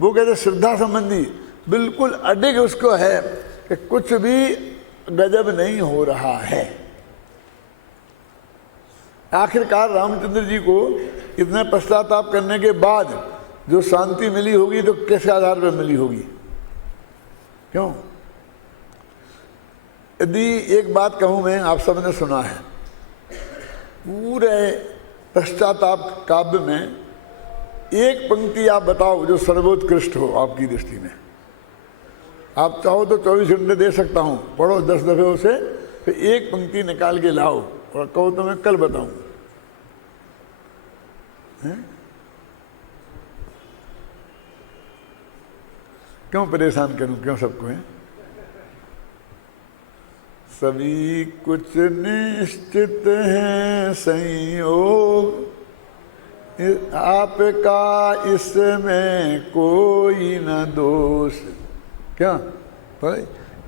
वो कहते श्रद्धा संबंधी बिल्कुल अडिग उसको है कि कुछ भी गजब नहीं हो रहा है। आखिरकार रामचंद्र जी को इतने पश्चाताप करने के बाद जो शांति मिली होगी तो किस आधार पर मिली होगी? क्यों? यदि एक बात कहूं मैं, आप सबने सुना है, पूरे पश्चाताप काव्य में एक पंक्ति आप बताओ जो सर्वोत्कृष्ट हो आपकी दृष्टि में। आप चाहो तो 24 घंटे दे सकता हूं, पढ़ो 10 दफे उसे, फिर एक पंक्ति निकाल के लाओ और कहो तो मैं कल बताऊं। क्यों परेशान करूं, क्यों सबको है? सभी कुछ निश्चित है संयोग, आपका इसमें कोई न दोष। क्या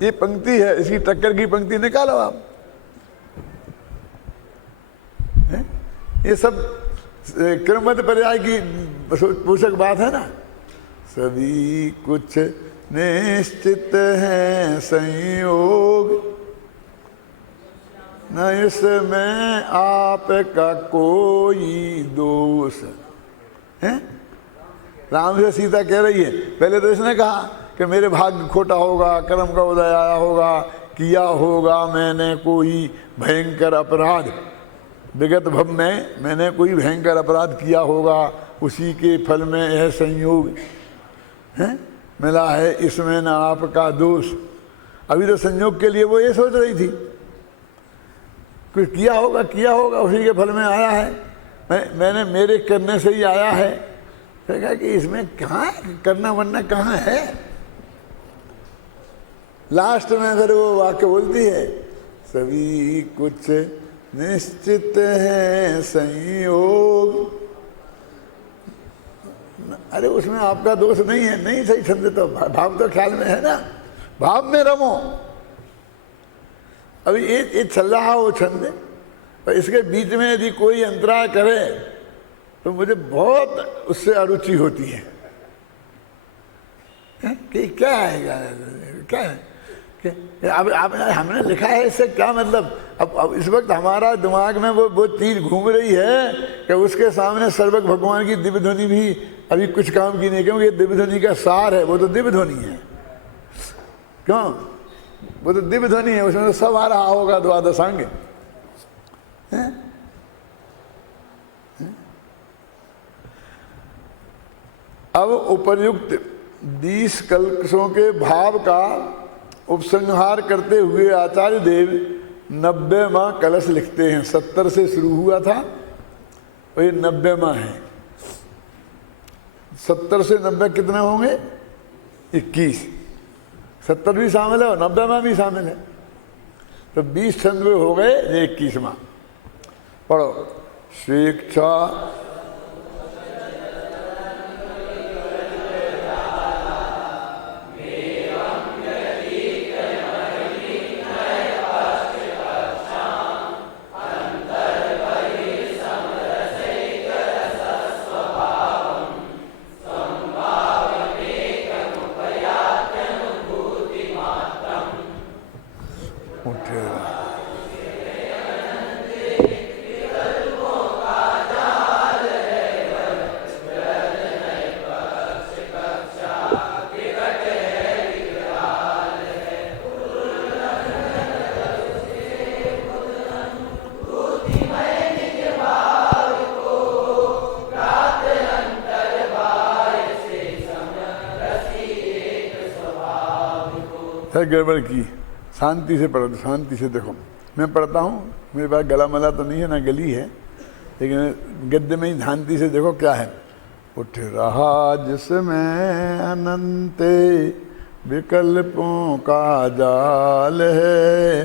ये पंक्ति है, इसकी टक्कर की पंक्ति निकालो आप। है? ये सब क्रमबद्ध पर्याय की पोषक बात है ना। सभी कुछ निश्चित है संयोग, न इसमें आपका कोई दोष है। राम से सीता कह रही है, पहले तो इसने कहा कि मेरे भाग्य खोटा होगा, कर्म का उदय आया होगा, किया होगा मैंने कोई भयंकर अपराध, विगत भव में मैंने कोई भयंकर अपराध किया होगा, उसी के फल में यह संयोग है मिला है, इसमें न आपका दोष। अभी तो संयोग के लिए वो ये सोच रही थी, कुछ किया होगा उसी के फल में आया है, मैंने मेरे करने से ही आया है। फिर कहा कि इसमें कहाँ करना वरना कहाँ है। लास्ट में फिर वो वाक्य बोलती है, सभी कुछ निश्चित है संयोग। अरे उसमें आपका दोष नहीं है, नहीं सही छंद तो भाव तो ख्याल में है ना, भाव में रमो। अभी ये चल रहा हो छंद, और इसके बीच में यदि कोई अंतराय करे तो मुझे बहुत उससे अरुचि होती है कि क्या आएगा, क्या है अब हमने लिखा है, इससे क्या मतलब। अब इस वक्त हमारा दिमाग में वो चीज घूम रही है कि उसके सामने सर्वज्ञ भगवान की दिव्य ध्वनि भी अभी कुछ काम की नहीं, क्योंकि दिव्य ध्वनि का सार है, वो तो दिव्य ध्वनि है। क्यों? वो तो दिव्य ध्वनि है, उसमें तो सब आ रहा होगा द्वादशांग। अब उपर्युक्त 20 कल्पों के भाव का उपसंहार करते हुए आचार्य देव 90वां कलश लिखते हैं। 70 से शुरू हुआ था और ये 90वां है। 70 से 90 कितने होंगे? 21। 70 भी शामिल है और 90वां भी शामिल है, तो 20 छंद में हो गए, ये 21वां। पढ़ो। स्वेच्छा गड़बड़ की, शांति से पढ़ो, शांति से देखो। मैं पढ़ता हूँ, मेरे पास गला मला तो नहीं है ना गली है, लेकिन गद्य में ही शांति से देखो क्या है। उठ रहा जिसमें अनंत विकल्पों का जाल है,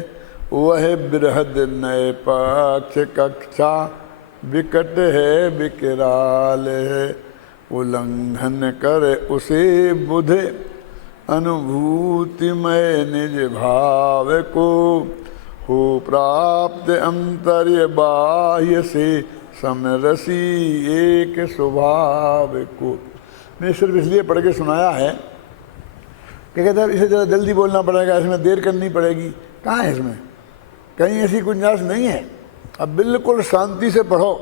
वह बृहद नए पक्ष कक्षा विकट है विकराल है। उल्लंघन करे उसे बुध अनुभूतिमय निज भाव को, हो प्राप्त अंतर्य बाह्य से समरसी एक स्वभाव को। मैं सिर्फ इसलिए पढ़ के सुनाया है कि कहते हैं इसे ज़रा जल्दी बोलना पड़ेगा, इसमें देर करनी पड़ेगी। कहाँ है इसमें? कहीं ऐसी गुंजाइश नहीं है। अब बिल्कुल शांति से पढ़ो।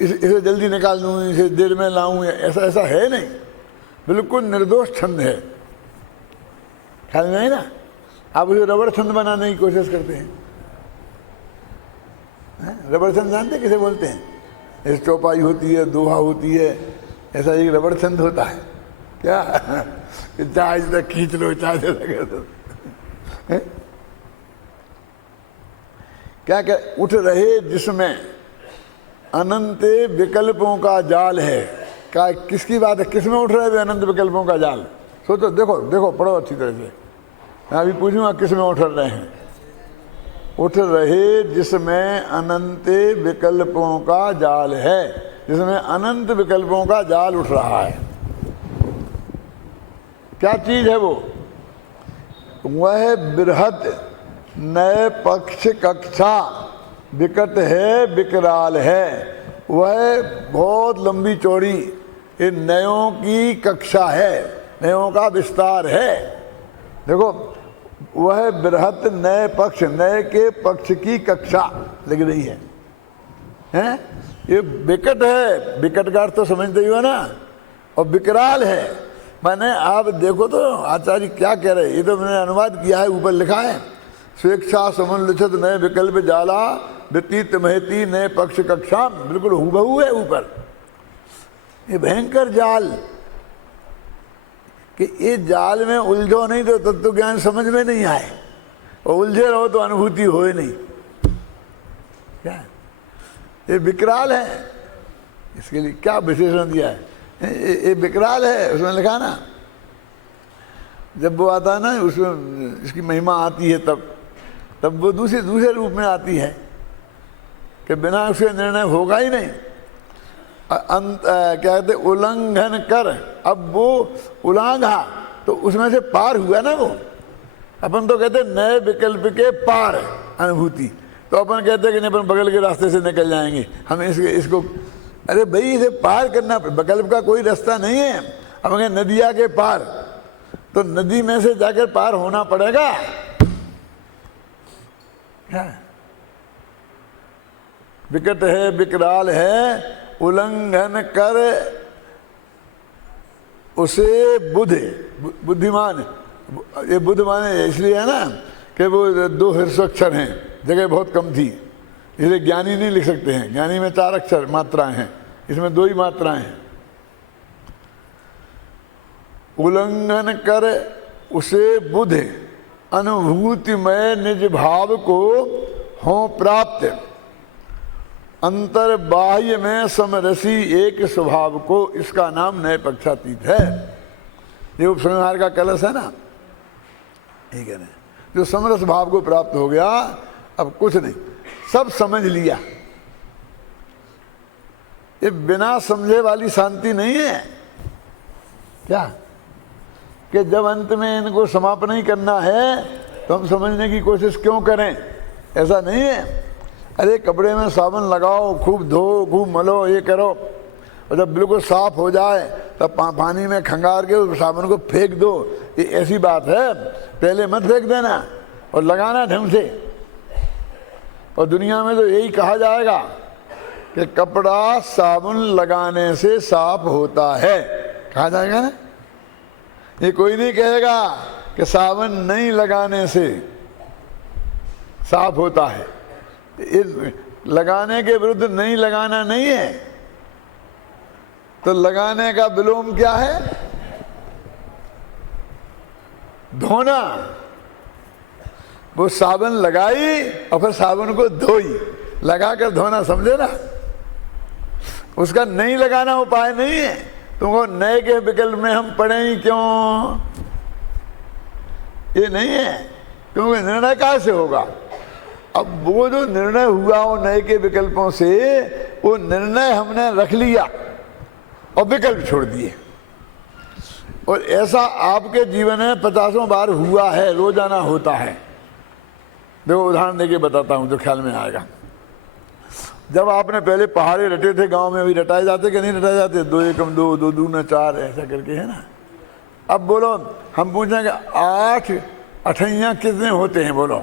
इसे जल्दी निकाल दूँ, इसे देर में लाऊँ, ऐसा है नहीं। बिल्कुल निर्दोष छंद है, ख्याल में है ना। आप उसे रबड़ छंद बनाने की कोशिश करते हैं। रबड़ छंद जानते किसे बोलते हैं? ऐसे चौपाई होती है, दोहा होती है, ऐसा एक रबड़ छंद होता है। क्या चाहे तक खींच लो, चाहे कर दो। क्या क्या उठ रहे जिसमें अनंत विकल्पों का जाल है। क्या किसकी बात है? किस में उठ रहे थे अनंत विकल्पों का जाल? सोचो, देखो देखो, पढ़ो अच्छी तरह से। मैं अभी पूछूंगा किस में उठ रहे हैं। उठ रहे जिसमें अनंत विकल्पों का जाल है, जिसमें अनंत विकल्पों का जाल उठ रहा है। क्या चीज है वो? वह बृहद नए पक्ष कक्षा विकट है विकराल है। वह बहुत लंबी चौड़ी ये नयों की कक्षा है, नयों का विस्तार है। देखो, वह बृहत नए पक्ष, नए के पक्ष की कक्षा लग रही है, हैं? ये विकट है, विकट का अर्थ तो समझते ही हो ना, और विकराल है। मैंने आप देखो तो आचार्य क्या कह रहे हैं, ये तो मैंने अनुवाद किया है, ऊपर लिखा है। स्वेच्छा समुल्लिखित नए विकल्प जाला व्यतीत महती नए पक्ष कक्षा, बिल्कुल हूबहू है ऊपर। ये भयंकर जाल कि ये जाल में उलझो नहीं तो तत्व ज्ञान समझ में नहीं आए, और उलझे रहो तो अनुभूति होए नहीं। क्या ये विकराल है? इसके लिए क्या विशेषण दिया है? ये विकराल है, उसमें लिखा ना। जब वो आता है ना, उसमें इसकी महिमा आती है तब तब वो दूसरे रूप में आती है कि बिना उसके निर्णय होगा ही नहीं। क्या कहते उल्लंघन कर, अब वो उल्लांघा तो उसमें से पार हुआ ना वो। अपन तो कहते नए विकल्प के पार अनुभूति, तो अपन कहते कि नहीं अपन बगल के रास्ते से निकल जाएंगे, हम इसको अरे भाई इसे पार करना, विकल्प का कोई रास्ता नहीं है। अब अगर नदिया के पार, तो नदी में से जाकर पार होना पड़ेगा। क्या विकट है, विकराल है, उल्लंघन कर उसे बुद्धिमान, ये बुद्ध माने इसलिए है ना कि वो 2 ह्रस्वाक्षर हैं, जगह बहुत कम थी इसलिए ज्ञानी नहीं लिख सकते हैं। ज्ञानी में 4 अक्षर मात्राएं हैं, इसमें 2 ही मात्राएं हैं। उल्लंघन कर उसे बुध अनुभूतिमय निज भाव को हो प्राप्त, अंतर बाह्य में समरसी एक स्वभाव को, इसका नाम नए पक्षातीत है। ये उपसंहार का कलश है ना, ठीक है ना, जो समरस भाव को प्राप्त हो गया, अब कुछ नहीं, सब समझ लिया। ये बिना समझे वाली शांति नहीं है क्या, कि जब अंत में इनको समापन ही करना है तो हम समझने की कोशिश क्यों करें, ऐसा नहीं है। अरे कपड़े में साबुन लगाओ, खूब धो, खूब मलो, ये करो, और जब बिल्कुल साफ हो जाए तब पानी में खंगार के उस साबुन को फेंक दो, ये ऐसी बात है। पहले मत फेंक देना और लगाना ढंग से। और दुनिया में तो यही कहा जाएगा कि कपड़ा साबुन लगाने से साफ होता है, कहा जाएगा ना। ये कोई नहीं कहेगा कि साबुन नहीं लगाने से साफ होता है। लगाने के विरुद्ध नहीं लगाना नहीं है। तो लगाने का विलोम क्या है, धोना। वो साबुन लगाई और फिर साबुन को धोई, लगाकर धोना, समझे ना। उसका नहीं लगाना उपाय नहीं है। तुमको नए के विकल्प में हम पढ़े ही क्यों, ये नहीं है, क्योंकि निर्णय कहाँ से होगा। अब वो जो निर्णय हुआ वो नए के विकल्पों से, वो निर्णय हमने रख लिया और विकल्प छोड़ दिए। और ऐसा आपके जीवन में 50 बार हुआ है, रोजाना होता है। देखो उदाहरण देके बताता हूँ जो ख्याल में आएगा। जब आपने पहले पहाड़े रटे थे गांव में, अभी रटाए जाते कि नहीं रटाए जाते, 2 एकम 2, 2 दूना 4 ऐसा करके, है ना। अब बोलो, हम पूछेंगे 8 अठैया कितने होते हैं, बोलो।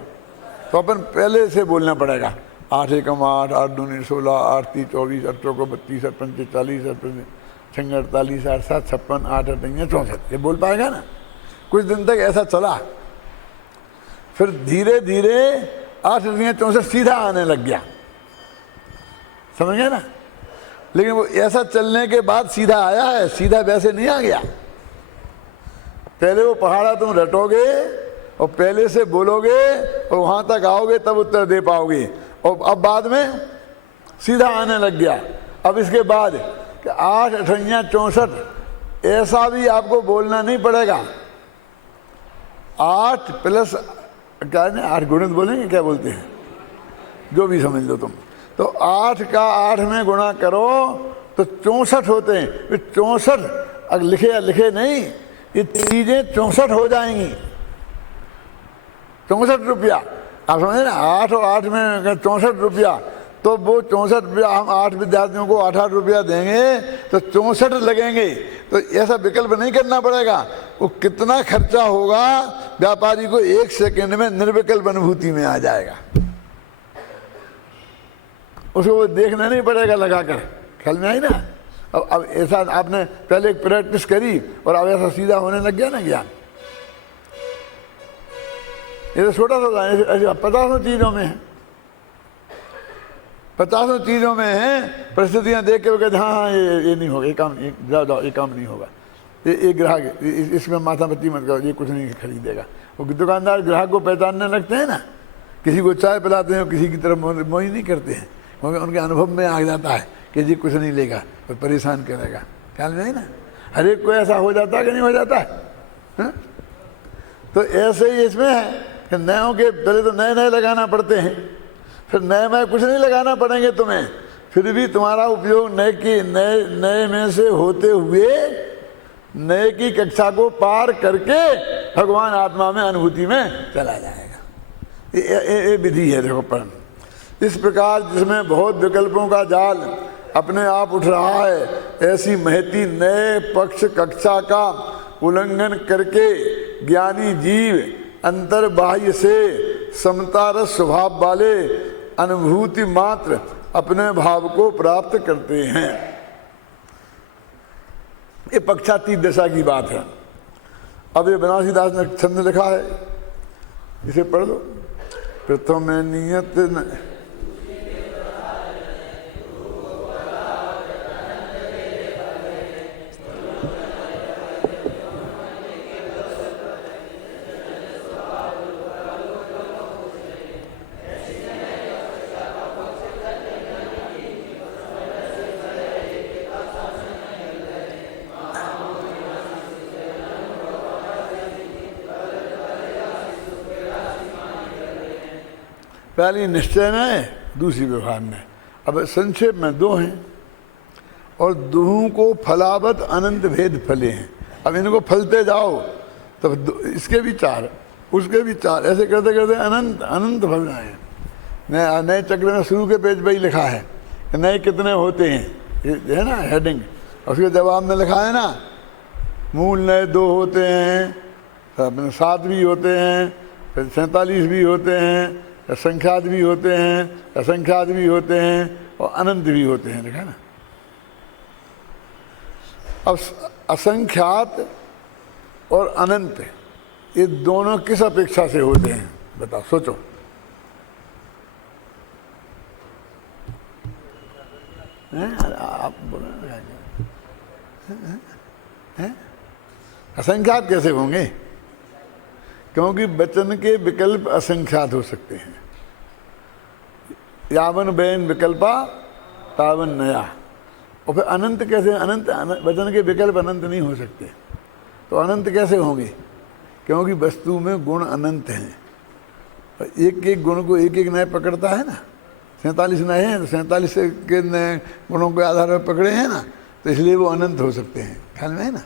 तो अपन पहले से बोलना पड़ेगा, 8 एकम 8, 8 दूनी 16, 8 3 24, 8 चौको 32, 8 पंचे 40, 8 6 48, 8 7 56, 8 अठैया 64, ये बोल पाएगा ना। कुछ दिन तक ऐसा चला, फिर धीरे धीरे 8 अठैया 64 सीधा आने लग गया, समझ गए ना। लेकिन वो ऐसा चलने के बाद सीधा आया है, सीधा वैसे नहीं आ गया। पहले वो पहाड़ा तुम रटोगे और पहले से बोलोगे और वहां तक आओगे तब उत्तर दे पाओगे। और अब बाद में सीधा आने लग गया। अब इसके बाद 8 अठैया 64 ऐसा भी आपको बोलना नहीं पड़ेगा। 8 प्लस क्या है ना, 8 गुणित बोलेंगे, क्या बोलते हैं, जो भी समझ लो तुम। तो 8 का 8 में गुणा करो तो 64 होते हैं। फिर 64 अगर लिखे या लिखे नहीं, ये चीजें 64 हो जाएंगी। 64 रुपया, आप समझे ना। 8 और 8 में 64 रुपया, तो वो 64 रुपया हम 8 विद्यार्थियों को 8-8 रुपया देंगे तो 64 लगेंगे। तो ऐसा विकल्प नहीं करना पड़ेगा। वो कितना खर्चा होगा व्यापारी को 1 सेकंड में निर्विकल्प अनुभूति में आ जाएगा। उसको देखना नहीं पड़ेगा लगाकर, ख्याल में आई ना। अब ऐसा आपने पहले प्रैक्टिस करी और अब ऐसा सीधा होने लग गया ना ज्ञान। ये तो छोटा सा ऐसे 50 चीजों में है, 50 चीजों में है। परिस्थितियां देख के वो कहते हाँ हाँ ये नहीं होगा, ये काम, जाओ ये काम नहीं होगा, ये ग्राहक इसमें माथा पत्ती मत करो, ये कुछ नहीं खरीदेगा। वो दुकानदार ग्राहक को पहचानने लगते हैं ना। किसी को चाय पिलाते हैं, किसी की तरफ मोही नहीं करते हैं, क्योंकि उनके अनुभव में आ जाता है कि जी कुछ नहीं लेगा और परेशान करेगा। ख्याल नहीं ना। हर एक को ऐसा हो जाता है कि नहीं हो जाता है, हा? तो ऐसे ही इसमें है कि नयों के पहले तो नए नए लगाना पड़ते हैं, फिर नए में कुछ नहीं लगाना पड़ेंगे तुम्हें, फिर भी तुम्हारा उपयोग नए में से होते हुए नए की कक्षा को पार करके भगवान आत्मा में अनुभूति में चला जाएगा। ये विधि है। देखो परम इस प्रकार जिसमें बहुत विकल्पों का जाल अपने आप उठ रहा है, ऐसी महती नए पक्ष कक्षा का उल्लंघन करके ज्ञानी जीव अंतर बाह्य से समता रस स्वभाव वाले अनुभूति मात्र अपने भाव को प्राप्त करते हैं। ये पक्षातीत दशा की बात है। अब ये बनारसी दास ने छंद लिखा है, इसे पढ़ लो। प्रथम नियत पहली निश्चय में, दूसरी व्यवहार में। अब संक्षेप में दो हैं और दोहों को फलावत अनंत भेद फले हैं। अब इनको फलते जाओ तब इसके भी चार, उसके भी चार, ऐसे करते करते अनंत अनंत फल जाए। नए चक्र में शुरू के पेज पर ही लिखा है नए कितने होते हैं, ये है ना हेडिंग। उसके जवाब में लिखा है ना मूल नए 2 होते हैं, 7 भी होते हैं, 47 भी होते हैं, असंख्यात भी होते हैं, असंख्यात भी होते हैं और अनंत भी होते हैं। देखा ना। अब असंख्यात और अनंत ये दोनों किस अपेक्षा से होते हैं बताओ, सोचो। आप बोलो असंख्यात कैसे होंगे? क्योंकि वचन के विकल्प असंख्यात हो सकते हैं। यावन बैन विकल्पा तावन नया। और फिर अनंत कैसे? अनंत वचन के विकल्प अनंत नहीं हो सकते। तो अनंत कैसे होंगे? क्योंकि वस्तु में गुण अनंत हैं। एक एक गुण को एक एक नए पकड़ता है ना। 47 नए हैं तो 47 के नए गुणों के आधार पर पकड़े हैं ना, तो इसलिए वो अनंत हो सकते हैं। ख्याल में है ना।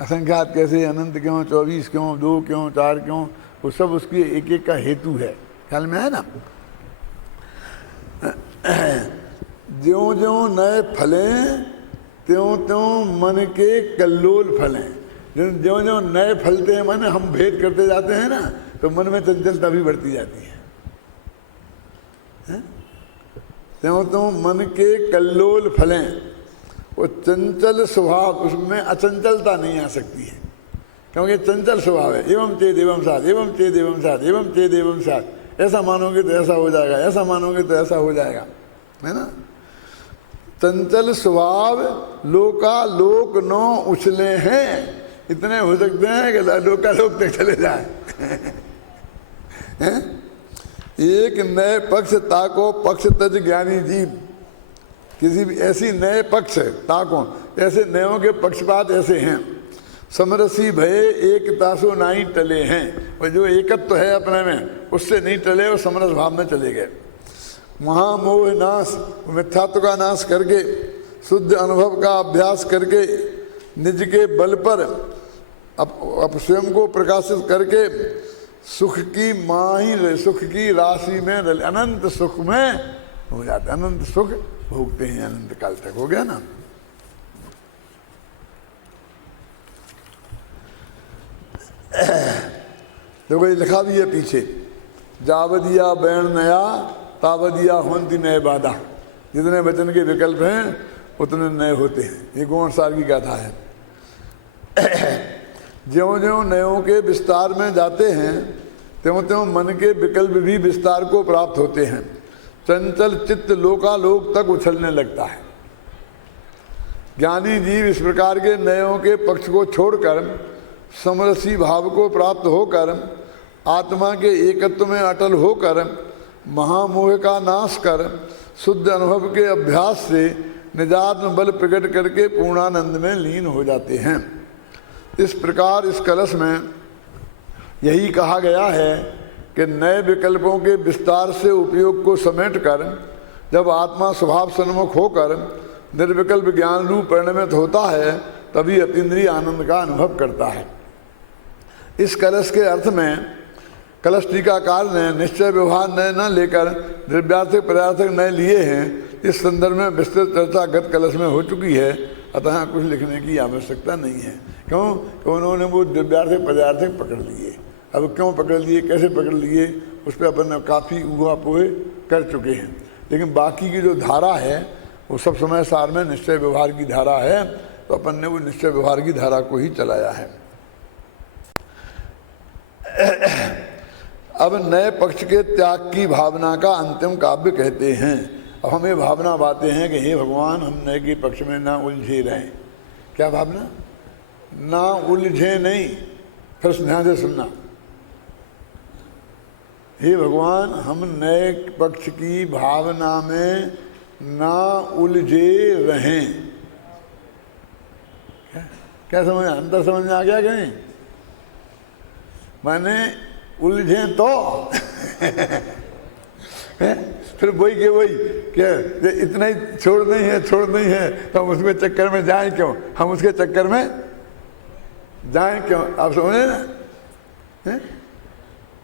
असंख्यात कैसे, अनंत क्यों, 24 क्यों, 2 क्यों, 4 क्यों, वो सब उसकी एक एक का हेतु है। ख्याल में है ना। ज्यों ज्यों नए फलें त्यों त्यों मन के कल्लोल फलें। ज्यों ज्यों नए फलते हैं, मन हम भेद करते जाते हैं ना, तो मन में चंचलता भी बढ़ती जाती है। त्यों त्यों मन के कल्लोल फलें। वो चंचल स्वभाव, उसमें अचंचलता नहीं आ सकती है, क्योंकि चंचल स्वभाव है। एवं चेद एवं साथ, एवं चेद एवं साथ, एवं चेद एवं साथ। ऐसा मानोगे तो ऐसा हो जाएगा, ऐसा मानोगे तो ऐसा हो जाएगा, है ना। चंचल स्वभाव लोकालोक नो उछले हैं। इतने हो सकते हैं कि लोकालोक तक चले जाए। एक नए पक्ष ताको पक्ष तज ज्ञानी जीव। किसी भी ऐसी नए पक्ष ताको, ऐसे नयों के पक्षपात ऐसे हैं। समरसी भय एकता सो नहीं टले हैं। और जो एकत्व है अपने में, उससे नहीं टले, और समरस भाव में चले गए। महामोह नाश, मिथ्यात्व का नाश करके, शुद्ध अनुभव का अभ्यास करके, निज के बल पर अब स्वयं को प्रकाशित करके सुख की माही, सुख की राशि में अनंत सुख में हो जाते, अनंत सुख भोगते हैं अनंत काल तक। हो गया ना। देखो ये लिखा भी है पीछे, जावदिया बैण नया तावदिया होंती नए बाधा। जितने वचन के विकल्प हैं उतने नए होते हैं। ये गोवर्णसार की गाथा है। ज्यों ज्यों नयों के विस्तार में जाते हैं, त्यों त्यों मन के विकल्प भी विस्तार को प्राप्त होते हैं। चंचल चित्त लोकालोक तक उछलने लगता है। ज्ञानी जीव इस प्रकार के नयों के पक्ष को छोड़कर समरसी भाव को प्राप्त होकर आत्मा के एकत्व में अटल होकर महामोह का नाश कर शुद्ध अनुभव के अभ्यास से निजात्म बल प्रकट करके पूर्णानंद में लीन हो जाते हैं। इस प्रकार इस कलश में यही कहा गया है कि नए विकल्पों के विस्तार से उपयोग को समेटकर जब आत्मा स्वभाव सन्मुख होकर निर्विकल्प ज्ञान रूप परिणमित होता है तभी अतीन्द्रिय आनंद का अनुभव करता है। इस कलश के अर्थ में कलश टीकाकार ने निश्चय व्यवहार नए न लेकर द्रव्यार्थिक पदार्थक नए लिए हैं। इस संदर्भ में विस्तृत चर्चा गत कलश में हो चुकी है, अतः कुछ लिखने की आवश्यकता नहीं है। क्यों? कि उन्होंने वो द्रव्यार्थिक पदार्थक पकड़ लिए। अब क्यों पकड़ लिए, कैसे पकड़ लिए, उस पर अपन काफ़ी ऊहापोह कर चुके हैं। लेकिन बाकी की जो धारा है वो सब समय सार में निश्चय व्यवहार की धारा है, तो अपन ने वो निश्चय व्यवहार की धारा को ही चलाया है। अब नए पक्ष के त्याग की भावना का अंतिम काव्य कहते हैं। अब हमें भावना बातें हैं कि हे भगवान, हम नए के पक्ष में ना उलझे रहें। क्या भावना? ना उलझे नहीं, फिर ध्यान से सुनना। हे भगवान, हम नए पक्ष की भावना में ना उलझे रहें। क्या समझ, अंतर समझ में आ गया कि नहीं? माने उलझे तो फिर वही के वही क्या इतना ही छोड़ नहीं है तो हम उसके चक्कर में जाएं क्यों, हम उसके चक्कर में जाएं क्यों? आप समझे ना?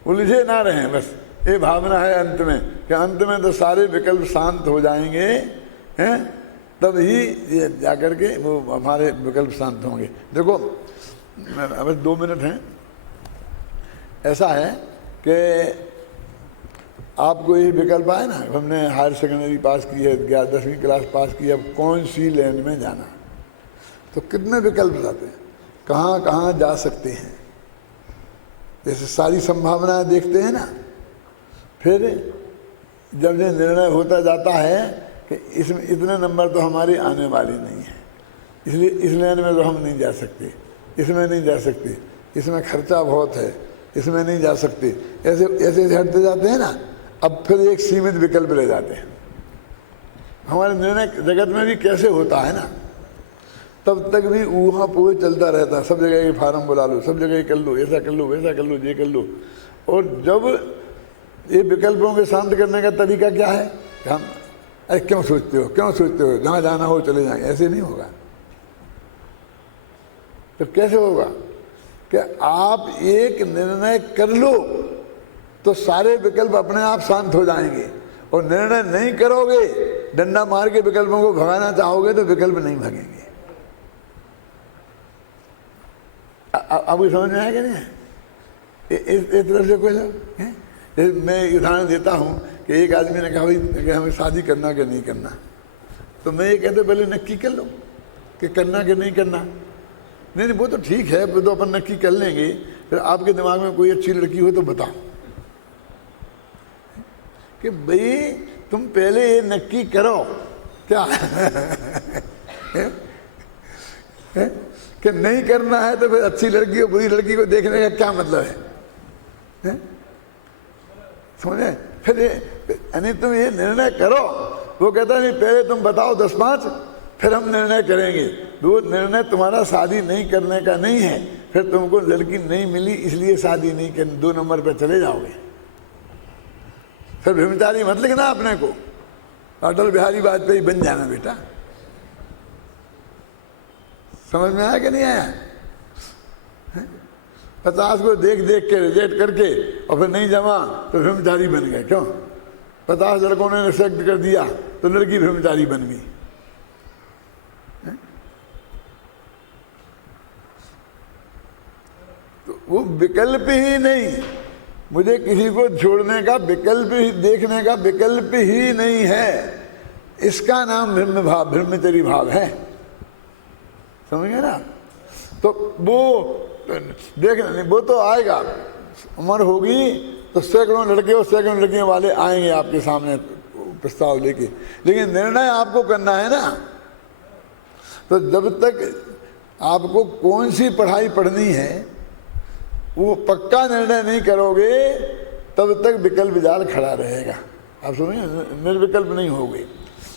उलझे ना रहें, बस ये भावना है अंत में, कि अंत में तो सारे विकल्प शांत हो जाएंगे हैं, तब ही ये जाकर के वो हमारे विकल्प शांत होंगे। देखो अब 2 मिनट हैं। ऐसा है कि आपको ये विकल्प आए ना, हमने हायर सेकेंडरी पास की है, 10वीं क्लास पास की, अब कौन सी लाइन में जाना, तो कितने विकल्प आते हैं, कहाँ कहाँ जा सकते हैं, जैसे सारी संभावनाएं देखते हैं ना। फिर जब ये निर्णय होता जाता है कि इसमें इतने नंबर तो हमारे आने वाले नहीं हैं, इसलिए इस लाइन में तो हम नहीं जा सकते, इसमें नहीं जा सकते, इसमें खर्चा बहुत है, इसमें नहीं जा सकते, ऐसे ऐसे हटते जाते हैं ना। अब फिर एक सीमित विकल्प रह जाते हैं। हमारे निर्णय जगत में भी कैसे होता है ना, तब तक भी ऊहापोह चलता रहता है। सब जगह ये फार्म बुला लो, सब जगह कर लो, ऐसा कर लो, वैसा कर लो, ये कर लो। और जब ये विकल्पों के शांत करने का तरीका क्या है, हम अरे क्यों सोचते हो, जहाँ जाना हो चले जाएंगे, ऐसे नहीं होगा। तो कैसे होगा कि आप एक निर्णय कर लो तो सारे विकल्प अपने आप शांत हो जाएंगे, और निर्णय नहीं करोगे, डंडा मार के विकल्पों को भगाना चाहोगे तो विकल्प नहीं भगेंगे। आपको समझ में आएगा नहीं? इस तरफ से कोई लोग, मैं उदाहरण देता हूँ कि एक आदमी ने कहा भाई कि हमें शादी करना कि नहीं करना, तो मैं ये कहते पहले नक्की कर लो कि करना कि नहीं करना। नहीं वो तो ठीक है, वो तो अपन नक्की कर लेंगे, फिर आपके दिमाग में कोई अच्छी लड़की हो तो बताओ कि भाई तुम पहले ये नक्की करो क्या कि नहीं करना है, तो फिर अच्छी लड़की और बुरी लड़की को देखने का क्या मतलब है? समझे? फिर यानी तुम ये निर्णय करो, वो कहता नहीं पहले तुम बताओ 10-5 फिर हम निर्णय करेंगे। वो निर्णय तुम्हारा शादी नहीं करने का नहीं है, फिर तुमको लड़की नहीं मिली इसलिए शादी नहीं करनी, 2 नंबर पे चले जाओगे। फिर ब्रह्मचारी मत लिखना अपने को, अटल बिहारी वाजपेयी बन जाना बेटा। समझ में आया कि नहीं आया? 50 को देख देख के रिजेक्ट करके और फिर नहीं जमा तो ब्रह्मचारी बन गए। क्यों? 50 लड़कों ने रिजेक्ट कर दिया तो लड़की ब्रह्मचारी बन गई। तो वो विकल्प ही नहीं, मुझे किसी को छोड़ने का विकल्प ही, देखने का विकल्प ही नहीं है, इसका नाम ब्रह्म भाव, ब्रह्मचरी भाव है। समझ गए ना? तो वो देखना नहीं, वो तो आएगा, उम्र होगी तो सैकड़ों लड़के और सैकड़ों लड़कियों वाले आएंगे आपके सामने प्रस्ताव लेके, लेकिन निर्णय आपको करना है ना। तो जब तक आपको कौन सी पढ़ाई पढ़नी है वो पक्का निर्णय नहीं करोगे, तब तक विकल्प जाल खड़ा रहेगा। आप समझे? निर्विकल्प नहीं होगे।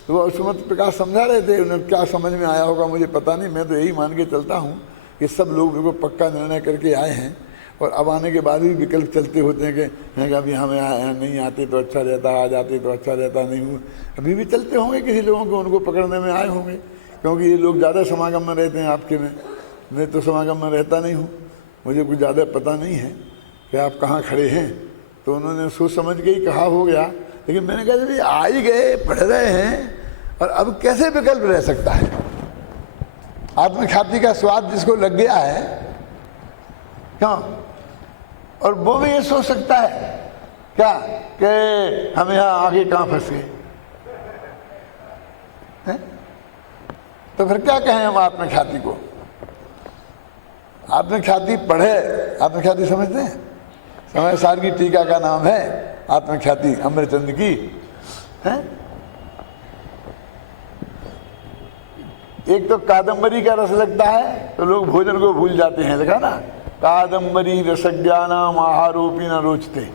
तो वो सुमत प्रकाश समझा रहे थे, उन्हें क्या समझ में आया होगा मुझे पता नहीं, मैं तो यही मान के चलता हूँ कि सब लोग बिल्कुल पक्का निर्णय करके आए हैं। और अब आने के बाद भी विकल्प चलते होते हैं कि अभी हमें नहीं आते तो अच्छा रहता, आ जाते तो अच्छा रहता, नहीं हुआ। अभी भी चलते होंगे किसी लोगों को, उनको पकड़ने में आए होंगे, क्योंकि ये लोग ज़्यादा समागम में रहते हैं आपके में। मैं तो समागम में रहता नहीं हूँ, मुझे कुछ ज़्यादा पता नहीं है कि आप कहाँ खड़े हैं। तो उन्होंने सोच समझ के ही कहा हो गया, लेकिन मैंने कहा जब आ ही गए, पढ़ रहे हैं, और अब कैसे विकल्प रह सकता है। आत्मख्याति का स्वाद जिसको लग गया है, क्यों, और वो भी ये सोच सकता है क्या कि हम यहाँ आगे कहाँ फंस गए हैं? तो फिर क्या कहें हम आत्मख्याति को। आत्मख्याति पढ़े, आत्मख्याति समझते हैं, समय सार की टीका का नाम है आत्मख्याति अमरचंद की है। एक तो कादम्बरी का रस लगता है तो लोग भोजन को भूल जाते हैं, लिखा ना, कादम्बरी रसज्ञानाम आहारोपी न रोचते।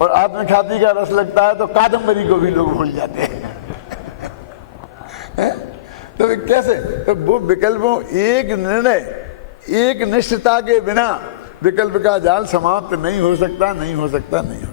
और आत्मख्याति का रस लगता है तो कादम्बरी को भी लोग भूल जाते हैं। तो कैसे, तो वो विकल्पों, एक निर्णय, एक निष्ठता के बिना विकल्प का जाल समाप्त नहीं हो सकता, नहीं हो सकता, नहीं हो सकता।